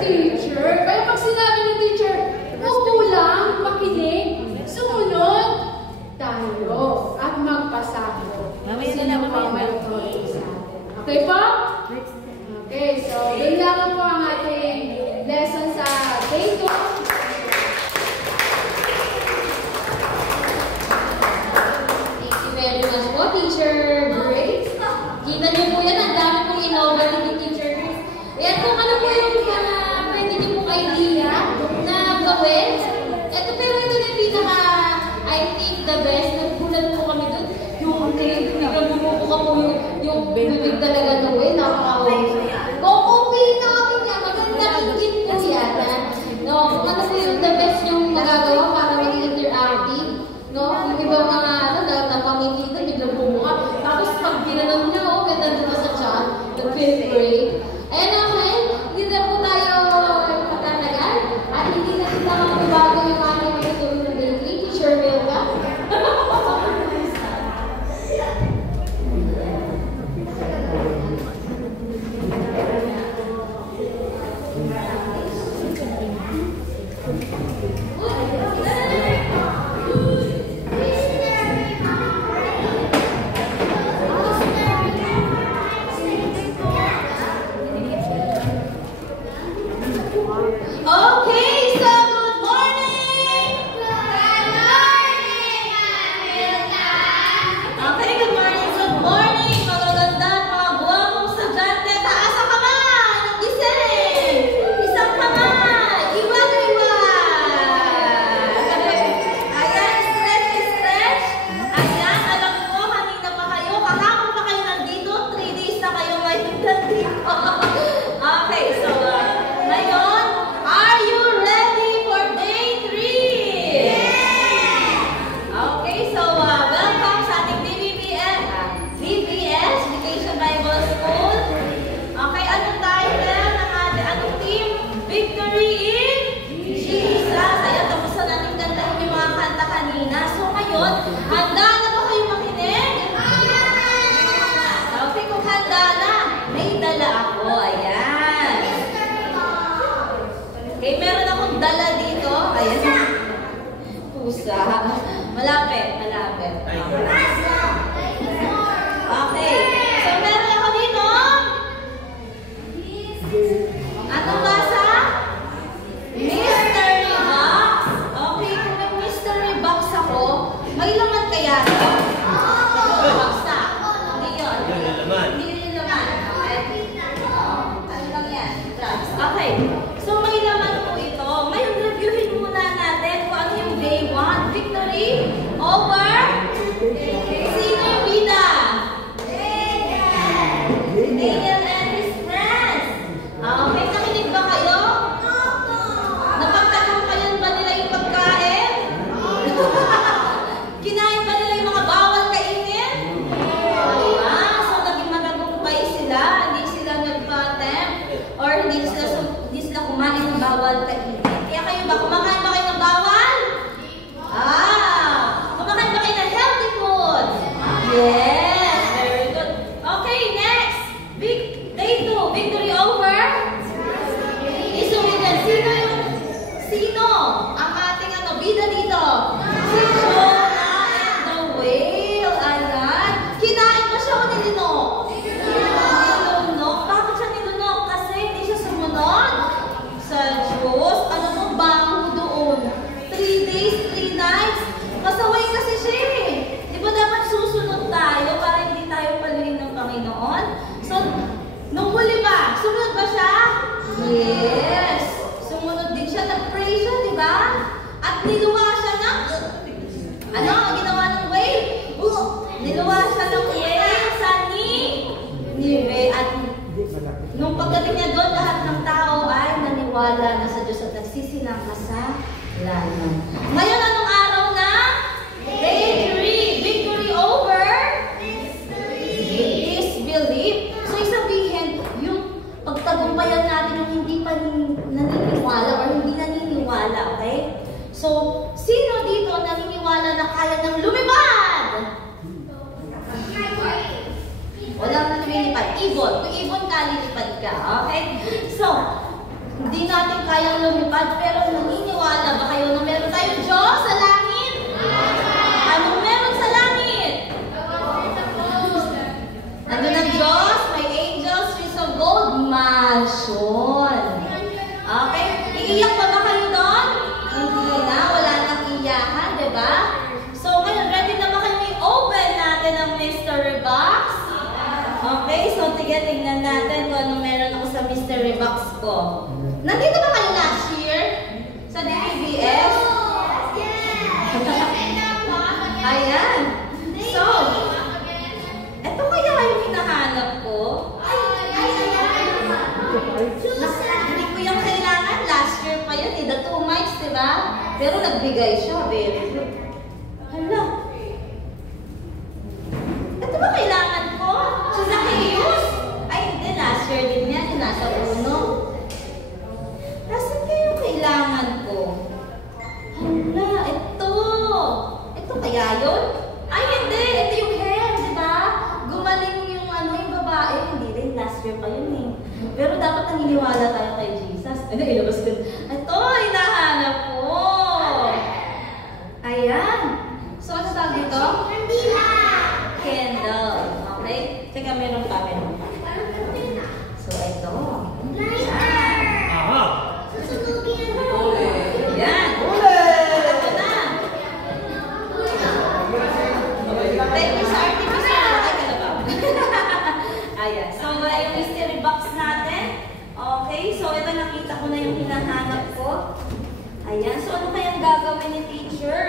Teacher. Kaya pag sinabi ng teacher, upo lang, makinig, sumunod tayo at magpasakot. Sino ba may authority sa atin? Okay po? Okay, so yun lang po ang ating lesson sa day 2. Thank you very much po, Teacher Grace. Kita niyo po yan, ang dami pong innovate ni Teacher Grace. Ayan kung ano po yung mga pwede niyo pong idea na gawin. Pero ito na yung pinaka, I think, the best. Nagbulan po kami dun. Yung bumubuka po yung bibig talaga na way, napaka-way. Kung okay namin yan, magandang ingit po yan. No, ano po yung the best yung magagawa para maging interactive? No, yung ibang mga napamili na biglang bumuka. Tapos pag ginanong nyo, ganda nyo sa chat, nag-fifth grade. Ayan okay, hindi na po tayo magtatagal. At hindi na kita magbabago yung aming magtutulong ng daily. Teacher Wilka. Okay, so good morning! Good morning, Amilka! Okay, good morning, magaganda, mga buwang estudyante, taas ang kamay! Gising! Isang kamay! Iwan! Ayan, stretch! Ayan, alam ko, kanina pa kayo, kahapon pa kayo nandito, 3 days na kayo ngayon nandito. Okay, so, ngayon, are you ready for day 3? Okay, so welcome sa ating VBS, Vacation Bible School. Okay, anong title ng ating team? Victory in Jesus. Ayan, tapos na natin kantahin yung mga kanta kanina. So ngayon, handa na ba kayo makinig? Okay, kung handa na, may dala ako. Ayan. Okay, meron akong dala dito. Ayan. Pusa. Malapit. Okay. So, meron ako dito. Anong basa? Mystery box. Okay, kung may mystery box ako, may laman kaya ito? Baksa. Hindi yun. Hindi yun yung laman. Ano lang yan? Okay. So, may laman po ito. Ngayon, reviewin muna natin kung ano yung day 1. Victory over bawal kainin. Kaya kayo ba, kumakain ba kayo ng bawal? Kumakain ba kayo ng healthy food? Yes, very good. Okay, next. Day 2, victory over? Isuwigan. Sino ang ating bida dito? Si Jonah and the whale. Ayan. Kinain ba siya o nilinok? Nilunok. Bakit siya nilunok? Kasi hindi siya sumunod sa Diyos. Ano mo, bango doon. 3 days, 3 nights. Pasaway kasi siya eh. Di ba dapat susunod tayo para hindi tayo paluin ng Panginoon? So, nung huli ba? Sumunod ba siya? Yes. Sumunod din siya. Nag-pray siya, di ba? At niluwa siya ng... Ano ang ginawa ng whale? Niluwa siya ng whale sa Ninive. At nung pagdating niya doon, lahat ng tao ay naniwala na sa Diyos at nagsisinang kasalanan. Ngayon, anong araw na? Day 3. Victory over? Disbelief. So, isabihin, yung pagtagumpayan natin yung hindi pa naniniwala or hindi naniniwala, okay? So, sino dito naniniwala na kaya ng lumipad? Walang lumilipad. Ibon. Kung ibon ka, lilipad ka. Okay? So, hindi natin kayang lumipad, pero naniniwala ba kayo na meron tayong Diyos sa langit? Anong meron sa langit? Nandun ang Diyos, may angels, streets of gold, mansion. Okay? Iiyak pa ba kayo doon? Hindi na. Wala nang iyakan, diba? So, ngayon, ready na ba kayo i-open natin ang mystery box? Okay, so tingnan natin kung anong meron ako sa mystery box ko. Nandito ba kayo last year? Sa DPBS? Ayan. So, eto kaya yung hinahanap ko? Hindi ko yung kailangan. Last year pa yun. The 2 mics, diba? Pero nagbigay siya. Very good. Hala. Ito ba kailangan ko? Sa Zacchaeus? Ay, hindi. Last year din yan. Yung nasa uno. Nasaan kaya yung kailangan ko? Hala, ito. Ito kaya yun? Ay, hindi. Ito yung hair, di ba? Gumaling yung yung babae. Hindi rin. Last year pa yun eh. Pero dapat naniniwala tayo kay Jesus. Ano, ilabas ko. Ito, hinahanap ko. Ayan. So, ano tawag dito? Candle. Okay? Teka, meron pa. So, ito. Ayan. Ayan. Ito na. Thank you sa artificial. Ay, kalabaw. Ayan. So, yung mystery box natin. Okay. So, ito nakita ko na yung hinahanap ko. Ayan. So, ano kayang gagawin ni teacher?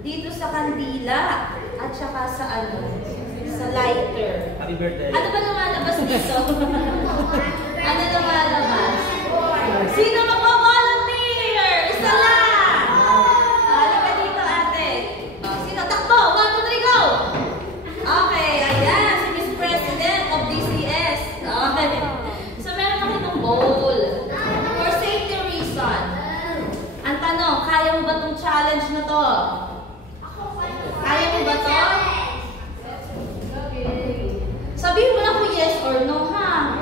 Dito sa kandila. At saka sa sa lighter. Happy birthday. Ano ba lumalabas dito? Ano lumalabas? Sino mag-volunteer? Isa lang! Halika dito, ate. Sino? Takbo! 1, 2, 3, go! Okay, ayan. Si Miss President of DCS. Okay. So, meron ako itong bowl. For safety reason. Ang tanong, kaya mo ba itong challenge na to? Kaya mo ba to? Sabihin mo lang kung yes or no, ha?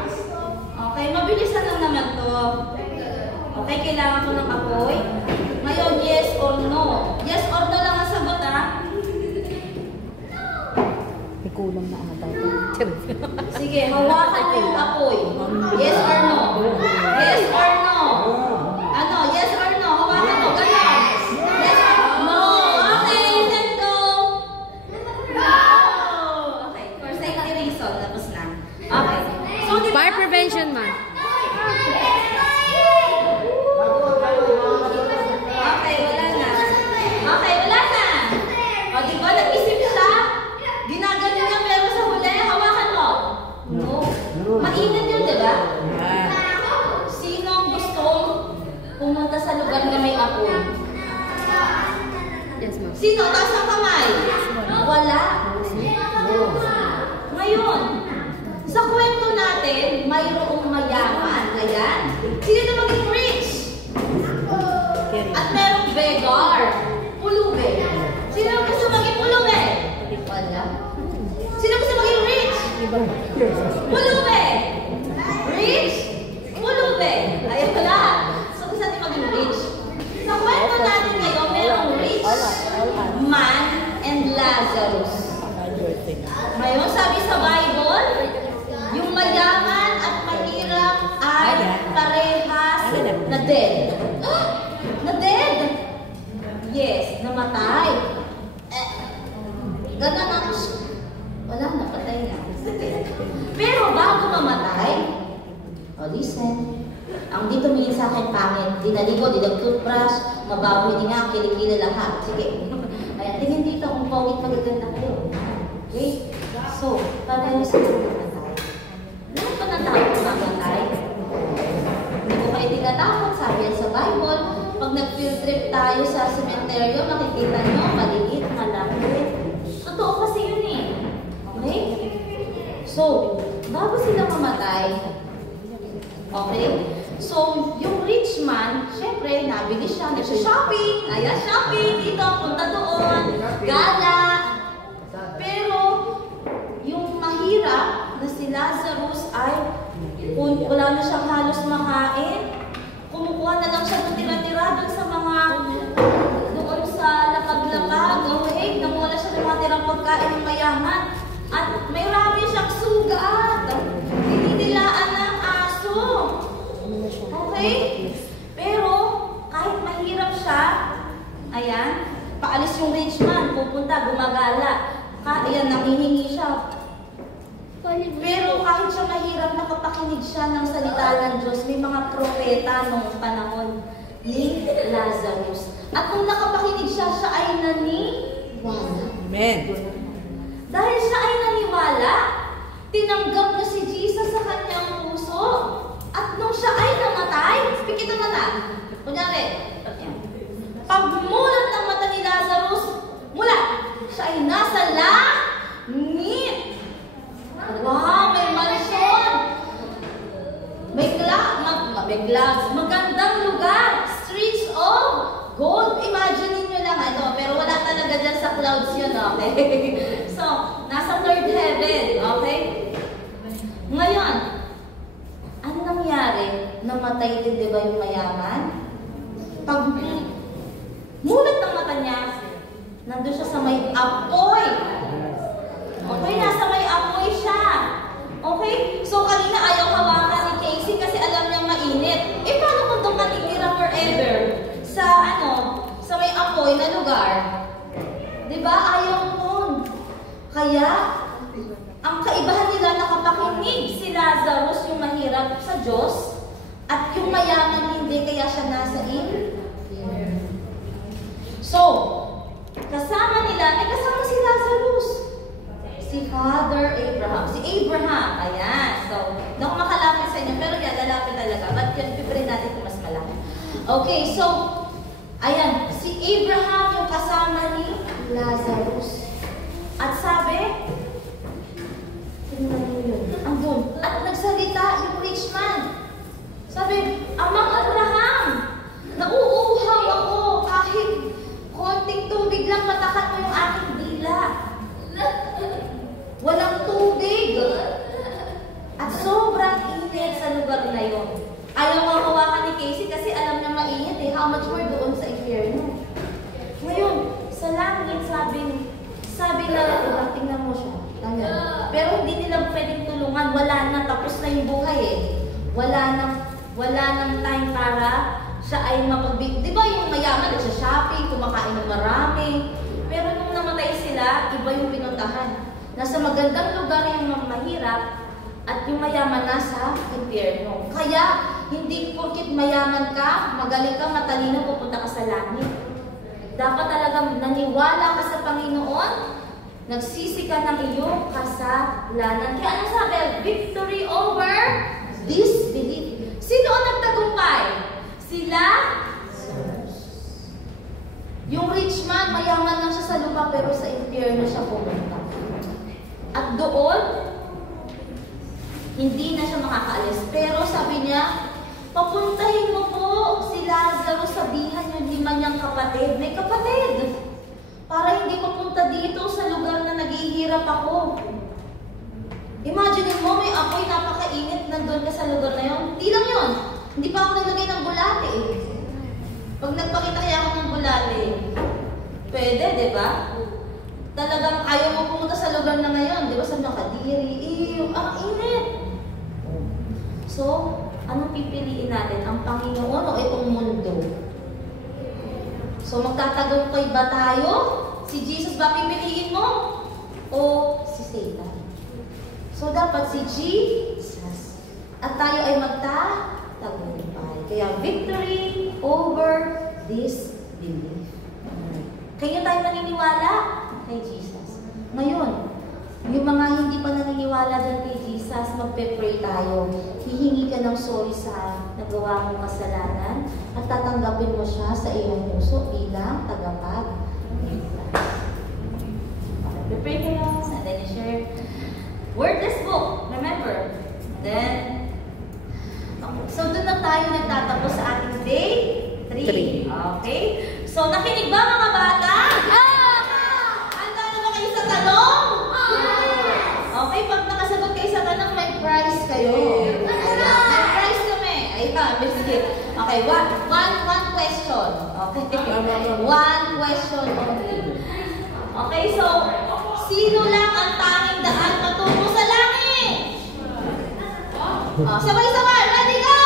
Okay, mabilisan lang naman to. Okay, kailangan ko ng apoy. Ngayon, yes or no. Yes or no lang ang sagot, ha? May kulang na ata. Sige, hawakan mo yung apoy. Yes or no? Yes or no? Ano? Yes or no? Hawakan mo. Ganon. Yes or no? Okay, let's go. Okay, for safety reason, tapos na. Okay. So, di ba? Fire prevention, ma. Okay, wala na. Okay, wala na. O, di ba? Nag-isip siya. Ginagano niya pero sa huli. Hawakan mo. No. Mainit yun, di ba? Sino ang gustong pumunta sa lugar na may apoy? Yes, ma'am. Sino? Taas ang kamay. Wala. Ngayon, sa kwento natin, mayroong mayaman. Ayan. Sino na maging rich? At merong beggar. Pulube. Sino gusto maging pulube? Wala. Sino gusto maging rich? Pulube. Rich? Pulube. Ay, wala. So, gusto natin maging rich. Sa kwento natin ngayon, merong rich man and Lazarus. Ngayon, sabi sa Bible, yung mayaman at mahirap ay parehas na dead. Na dead? Yes, namatay. Ganun ang... Wala, napatay na. Pero bago mamatay, listen, ang di tumingin sa akin pangit, dinaligo, dinag-toothbrush, mababoy din nga, kilikili lahat. Sige. Ayan, tingin dito kung pawit magaganda kayo. Okay? So, paano sa mamatay? Lahat pa natakot mamatay? Hindi ko kayo tinatakot, sabi yan sa Bible. Pag nag-field trip tayo sa sementeryo, makikita nyo, maliit, malaki. Totoo kasi yun eh. Okay? So, bago sila mamatay, okay? So, yung rich man, syempre, nabili siya, nag-shopping. Ayan, shopping, dito, punta doon, gala. Pero, yung mahirap na si Lazarus ay, kung wala na siyang halos makain, kumukuha na lang siya ng tira-tira doon sa mga, doon sa lapag-lapag, okay? Namuha siya ng mga tirang pagkain ng mayaman. At may rami siyang sugat. Dinidilaan ng aso. Okay? Pero, kahit mahirap siya, ayan, paalis yung rich man, pupunta, gumagala. Ayan, nangihingi siya. Pero kahit siya mahirap, nakapakinig siya ng salita ng Diyos. May mga propeta noong panahon ni Lazarus. At kung nakapakinig siya, siya ay naniwala. Amen. Dahil siya ay naniwala, tinanggap niya si Jesus sa kanyang puso. At nung siya ay namatay, speak ito mata. Kunyari, pagmulat ng mata ni Lazarus, mulat, siya ay nasa langit. Wow, may mansyon. May glass, magandang lugar, streets of gold. Imagine niyo lang ito, pero wala talaga dyan sa clouds yun, okay? So, nasa third heaven, okay? Ngayon, ano nangyari? Namatay din, di ba, yung mayaman? Pag mulat ng mata niya, nandun siya sa may apoy. Okay, nasa may apoy siya. Okay? So, kanina ayaw hawakan ni Casey kasi alam niyang mainit. Eh, paano kung doon ka titira forever? Sa, sa may apoy na lugar? Diba? Ayaw nun. Kaya, ang kaibahan nila nakapakinig si Lazarus, yung mahirap sa Diyos, at yung mayaman hindi, kaya siya nasa infierno. So, kasama nila, may kasama si Lazarus. Si Father Abraham. Si Abraham. Ayan. So, hindi ako makalapit sa inyo, pero yan, lalapit talaga. But yun, pipirin natin kung mas malaki. Okay, so, ayan. Si Abraham yung kasama ni Lazarus. At sabi, tingnan niyo yun. Andun. At nagsalita yung rich man. Sabi, Amang Abraham, nauuhaw ako kahit konting tubig lang matakan mo yung aking dila. Walang tubig. At sobrang init sa lugar na yun. Ayaw nga hawakan ni Casey kasi alam niya mainit eh. How much more doon sa infierno. Ngayon, sa langit sabi na, tingnan mo siya. Pero hindi nila pwedeng tulungan. Wala na, tapos na yung buhay eh. Wala nang time para siya ay mapagbig. Di ba yung mayaman, nagsha-shopping, kumakain ng marami. Pero nung namatay sila, iba yung pinuntahan. Nasa magandang lugar yung mahirap at yung mayaman nasa impyerno. Kaya, hindi porkit mayaman ka, magaling ka, matalino, pupunta ka sa langit. Dapat talagang naniwala ka sa Panginoon, nagsisi ka ng iyong kasalanan. Kaya anong sabi? Victory over disbelief. Sino ang nagtagumpay? Sila? Yung rich man, mayaman lang siya sa lupa, pero sa impyerno siya pumunta. At doon, hindi na siya makakaalis. Pero sabi niya, papuntahin mo po si Lazarus, sabihan niyo hirap ako. Imagine mo, may apoy, napakainit, nandun ka sa lugar na yun. Hindi lang yun. Hindi pa ako naglagay ng bulate eh. Pag nagpakita kaya ako ng bulate, pwede, di ba? Talagang ayaw mo pumunta sa lugar na ngayon, di ba? Sa Nakadiri, ang init. So, anong pipiliin natin? Ang Panginoon o itong mundo? So, magtatagumpay ba tayo? Si Jesus ba pipiliin mo? O si Satan? So, dapat si Jesus. At tayo ay magtatagumpay. Kaya, victory over this belief. Kaya tayo naniniwala kay Jesus. Ngayon, yung mga hindi pa naniniwala din kay Jesus, magpe-pray tayo. Hihingi ka ng sorry sa nagawa mong kasalanan at tatanggapin mo siya sa iyong puso bilang tagapagligtas. Magpe-pray kayo, and then you share wordless book, remember. Then, so doon na tayo nagtatapos sa ating day 3. Okay? So, nakinig ba mga bata? Handa na ba kayo sa tanong? Okay, pag nakasagot kayo sa tanong, may prize kayo. Ayan, may prize kami. Ayan, biscuit. Okay, one question. Okay? One question only. Okay, so, sino lang ang tanging daan patungo sa langit? Sabay-sabay, ready, go!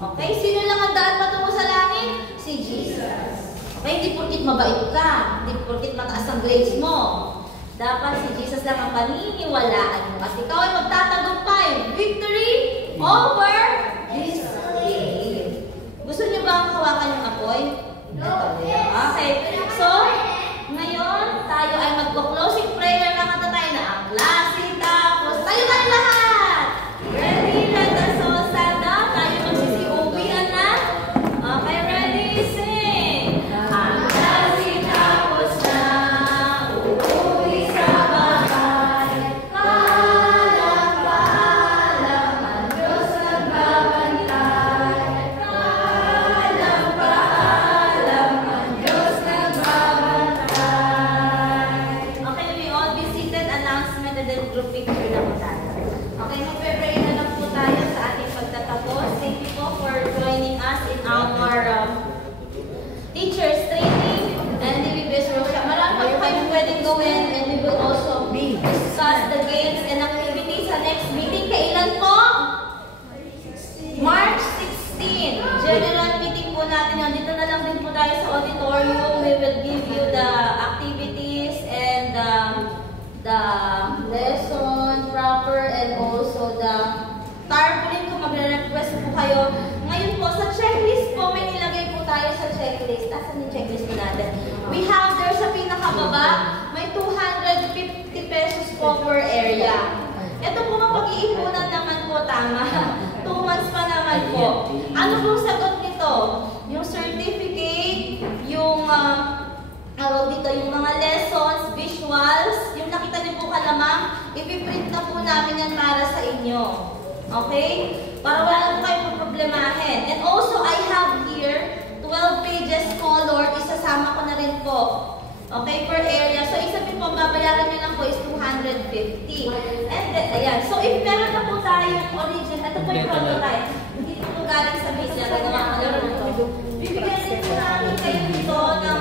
Okay, sino lang ang daan patungo sa langit? Si Jesus. Okay, hindi porkit mabait ka, hindi porkit mataas ang grades mo. Dapat si Jesus lang ang paniniwalaan mo. At ikaw ay magtatagumpay. Victory over this belief. Gusto niyo ba ang hawakan yung apoy? No. Okay, so, ngayon, tayo ay magpo-closing prayer lang at tayo na ang klase tapos. Tayo na lahat! Ready? Let us all stand up. Tayo magsisiuwian na. Okay, ready? Sing! Ang klase tapos na, uuwi sa bahay. Paalam, ang Diyos nagbabantay. Paalam, ang Diyos nagbabantay. Okay, we all be seated. Announcement and then group picture na po tayo. Okay, mag-pray na lang po tayo sa ating pagtatapos. Thank you po for joining us in our teachers training and DBBS workshop. Marami po kayong pwedeng gawin and we will also discuss the games and activities sa next meeting. Kailan po? March 16. General meeting po natin. Dito na lang din po tayo sa auditorium. We will give you the activities and the lesson proper and also the tarpaulin kung magre-request po kayo. Ngayon po, sa checklist po, may nilagay po tayo sa checklist. Asan yung checklist po natin? We have there sa pinakababa, may 250 pesos po per area. Ito po, mapag-iipunan naman po, tama. 2 months pa naman po. Ano pong sagot nito? Yung certificate, yung dito, yung mga lessons, visuals, yung nakita niyo po kalamang, ipiprint na po namin yan para sa inyo. Okay? Para wala po kayong problemahin. And also, I have here 12 pages colored. Isasama ko na rin po. Okay? Per area. So, isipin po, babayaran nyo lang po is 250. And then, ayan. So, if meron na po tayong origin, ito po yung prototype. Hindi po galing sa media. Nagawa ko na rin ito. Bibigyan din po namin kayo dito ng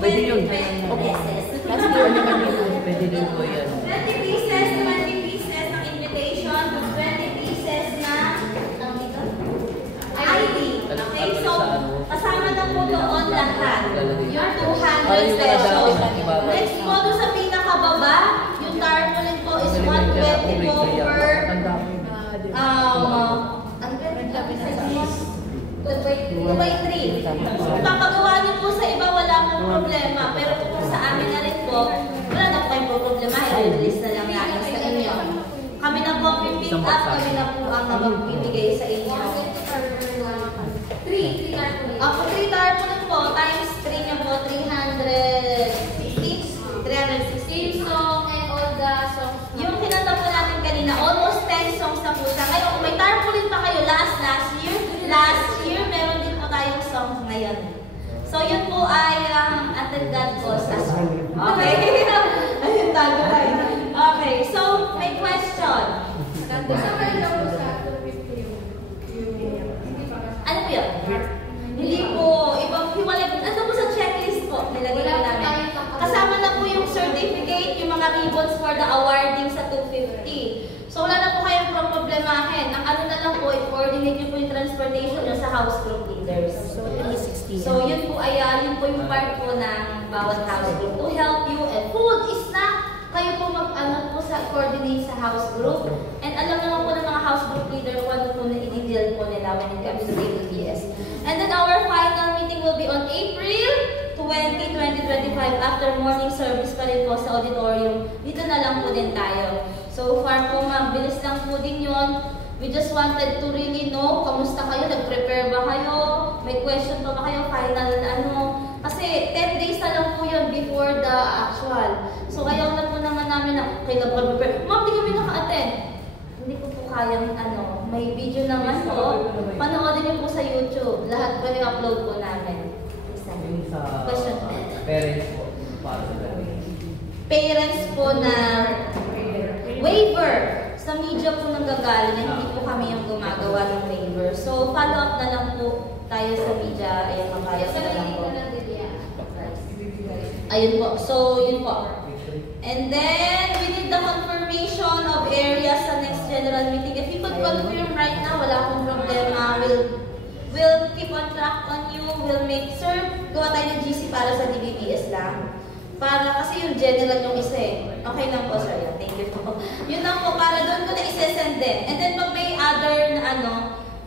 pwede yun. Kasi yun naman yun. Pwede din po yun. 20 pieces ng invitation, 20 pieces na ID. Okay, so kasama na po doon lahat. Yung 200 pesos. Next po doon sa pinakababa, yung tarpaulin po is 120 po per 2x3. Papagawa niyo po sa iba, wala pong problema. Pero kung sa amin na rin po, wala na po kayong problema. I-release na lang namin sa inyo. Kami na po ang pick up, kami na po ang magbibigay sa inyo. 3 3 tarpaulin. Ako 3 tarpaulin po, times 3 niya po, 360. Song and all the songs. Yung kinanta po natin kanina, almost 10 songs na po siya. Ngayon, kung may tarpaulin pa kayo last year, meron din po tayong songs ngayon. So, yun po ay Until God Calls Us. Okay? Ayun, tago tayo. Okay, so, may question. Ano po yun? Hindi po. Ibang hiwalay. Ano po sa checklist po? Nilagay ko namin. Kasama na po yung certificate, yung mga ribbons for the awarding sa 250. So, wala na po kayong problemahin. Ang ano na lang po, i-coordinate nyo po yung transportation nyo sa house group leaders. So, yun po ay, yun po yung part po ng bawat house group to help you. And food, snack, kayo po mag-ano po sa coordinate sa house group. And alam naman po ng mga house group leader kung ano po na i-deal po nila when it comes to ABS. And then our final meeting will be on April 20, 2025 after morning service pa rin po sa auditorium. Dito na lang po din tayo. So far po mabilis lang po din yun. We just wanted to really know, kamusta kayo? Nag-prepare ba kayo? May question pa ba kayo? Final ano? Kasi 10 days na lang po yun before the actual. So ayaw na po naman namin na kayo nag-prepare. Ma'am, di kami naka-attend. Hindi ko po kayang ano. May video naman po. Panoodin niyo po sa YouTube. Lahat po i-upload po namin. Sa Question. parents po. Para sa Parents po na waiver. Sa media po nanggagaling, hindi po kami yung gumagawa ng waiver. So, follow up na lang po tayo sa media. Ayun, makaya sa lang po. Ayun po. So, yun po. And then, we need the confirmation of areas sa next general meeting. If you could confirm right now, wala akong problema. We'll keep on track on you. We'll make sure, gawa tayo ng GC para sa DBBS lang. Para kasi yung general yung isa eh. Okay lang po, sir. Yeah, thank you po. Yun lang po, para doon ko na isa-send din. And then pag may other na ano,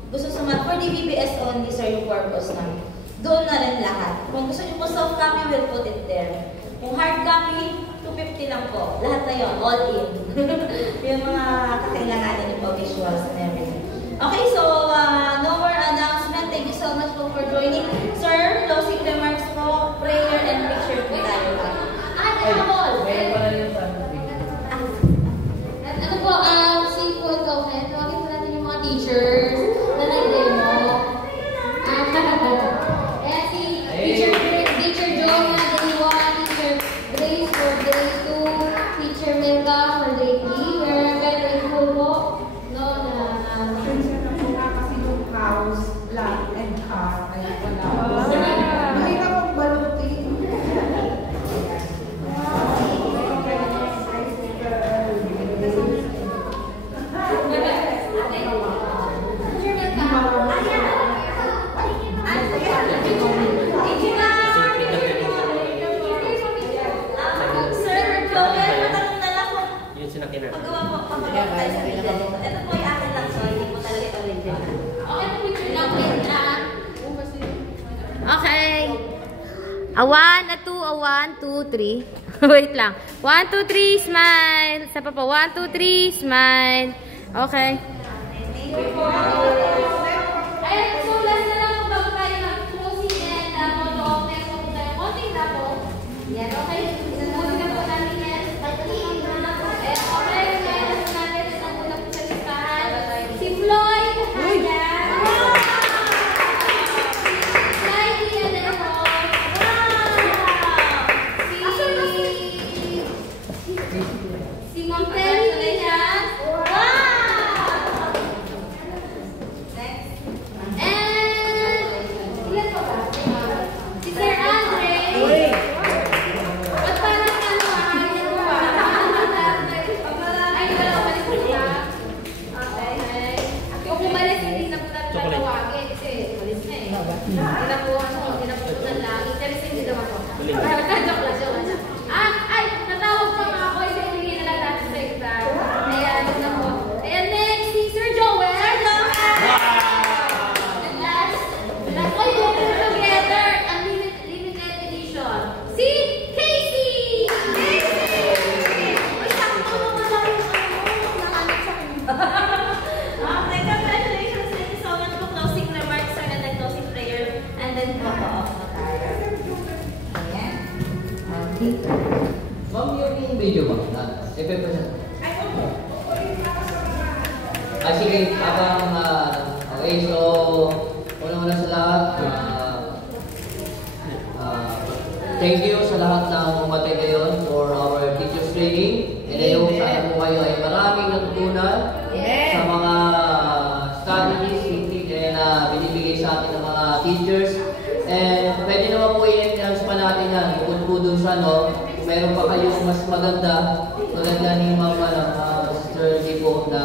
gusto sumat, for DBBS only, sir, yung purpose na. Doon na rin lahat. Kung gusto nyo po soft copy, we'll put it there. Kung hard copy, 250 lang po. Lahat na yun, all in. Yung mga kakailanganin nyo po, visuals and everything. Okay, so no more announcement. Thank you so much po for joining. Sir, closing remarks po, prayer and picture po tayo. Ano po, si Paul Gomez, tawagin po natin yung mga teachers na nag-demo. Ayan si Teacher Joe na grade 1, Teacher Grace for grade 2, Teacher Mega for grade 3. We're very grateful po. No, kasi yung house, lot, and car, ay wala. Mahirap ang balutin. Pagawa po, pagawa tayo sa video. Ito po yung akin lang, so hindi po talaga ito original. okay, picture lang din na. Okay. A 1, a 2, a 1, 2, 3. Wait lang. 1, 2, 3, smile. Sa pa 1, 2, 3, smile. Okay. Ayan, so last na lang bago tayo mag-closing and photo of next po tayo. Konting na po. Yan, okay. Isang na po namin yan. Okay, kaya na natin isang po na po sa listahan. Si Floyd. Ayan. Si Ma'am Terry, video ba? I-present. Sige, habang, okay, so, una-una sa lahat, thank you sa lahat ng umatay ngayon for our teachers training. And I hope sana po kayo ay maraming natutunan sa mga strategies na binibigay sa atin ng mga teachers. And pwede naman po i-enhance pa natin yan. Bukod po dun sa kung meron pa kayong mas maganda ni Sister Lipo na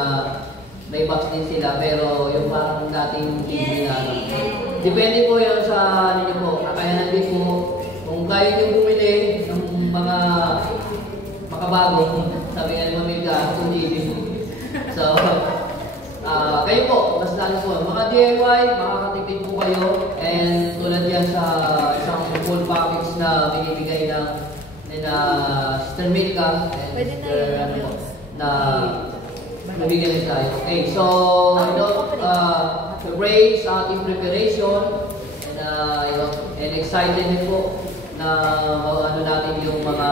may box din sila, pero yung parang dating TV na depende po yun sa po, kakayanan din po. Kung kaya nyo bumili ng mga makabago, sabi nga ni Mamika, kung TV. So, kayo po, mas lalo po. Mga DIY, makakatipid po kayo. And tulad yan sa isang full package na binibigay ng Sister Milka and Sister na nabigyan tayo. Okay, so, pray sa ating preparation and excited din po na natin yung mga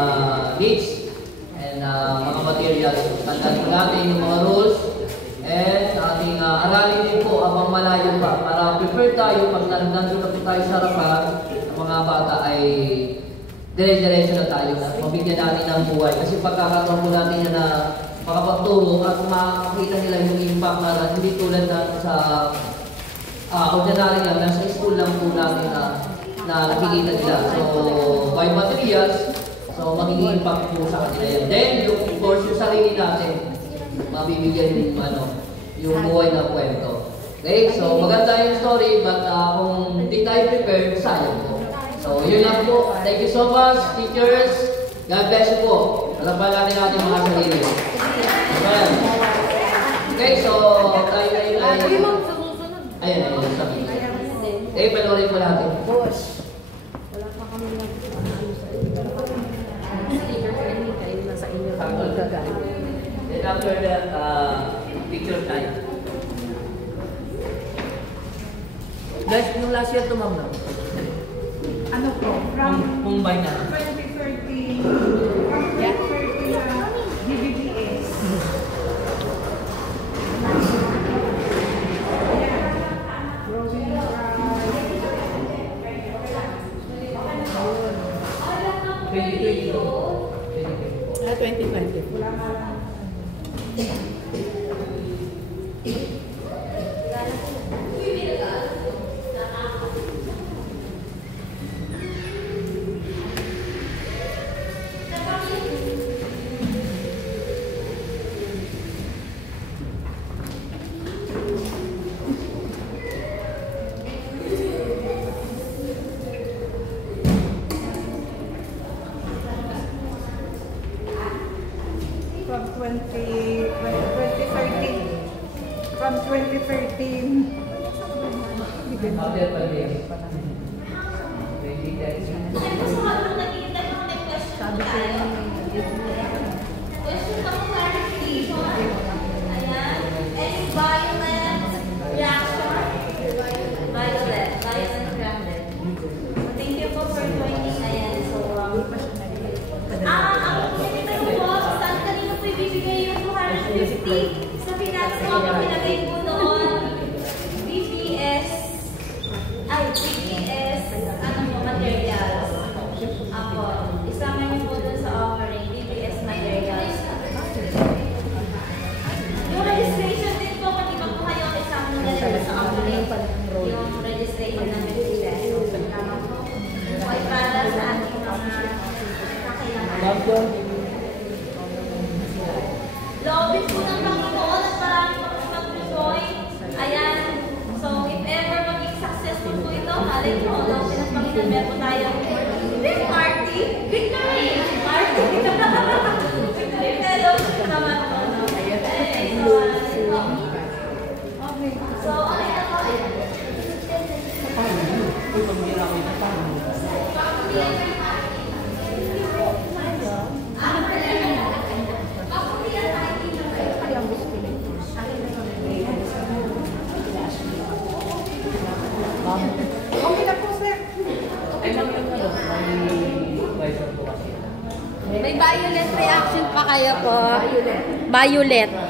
needs and mga materials. Tandaan po natin yung mga rules and ating aralin din po abang malayo pa para prepare tayo pag nandun na po tayo sa harapan ng mga bata ay dire-diretso na tayo na mabigyan natin ng buhay. Kasi pagkakataon po natin na makapagturo at makakita nila yung impact na hindi tulad na sa ordinary lang, nasa school lang po natin na nakikita nila. So, by materials, so magiging impact po sa kanila yan. Then, of course, yung sarili natin, mabibigyan yung buhay na kwento. Okay? So, maganda yung story, but kung hindi tayo prepared, sayang po. So, yun lang po. Thank you so much, teachers. God bless you po. Harapan natin mga sarili. Okay, so tayo ay... Ayan, sabi. Panoorin po natin. Wala pa kami kayo nasa inyo. Then after that, picture time. Guys, yung last year to ma'am na? Ano po? From Mumbai na. 2030, BBBS. Ah, 2020. From 2013. Question of clarification. Ayan. Any violent reaction? Violent reaction. Thank you po for joining. Ayan. So, ang sinitayo po, saan kanino po ibibigay yung 250 sa finance mo ang pinagay po noon? BPS, materials. Ako, isama niyo po dun sa offering, BPS materials. Yung registration din po, pati pa po kayo, isama niyo din sa offering. Yung registration ng BPS. Ay para sa ating mga kakailangan. Loobin po ng Panginoon at marami pa po mag-join. Ayan. So, if ever maging successful po ito, halay po, loobin ng Panginoon, meron po tayong big party. Victory! Party! Victory fellowship naman po. So, ano yan po? Okay na po, sir. Ay, ma'am yung may advisor po kasi. May violet reaction pa kayo po. Violet.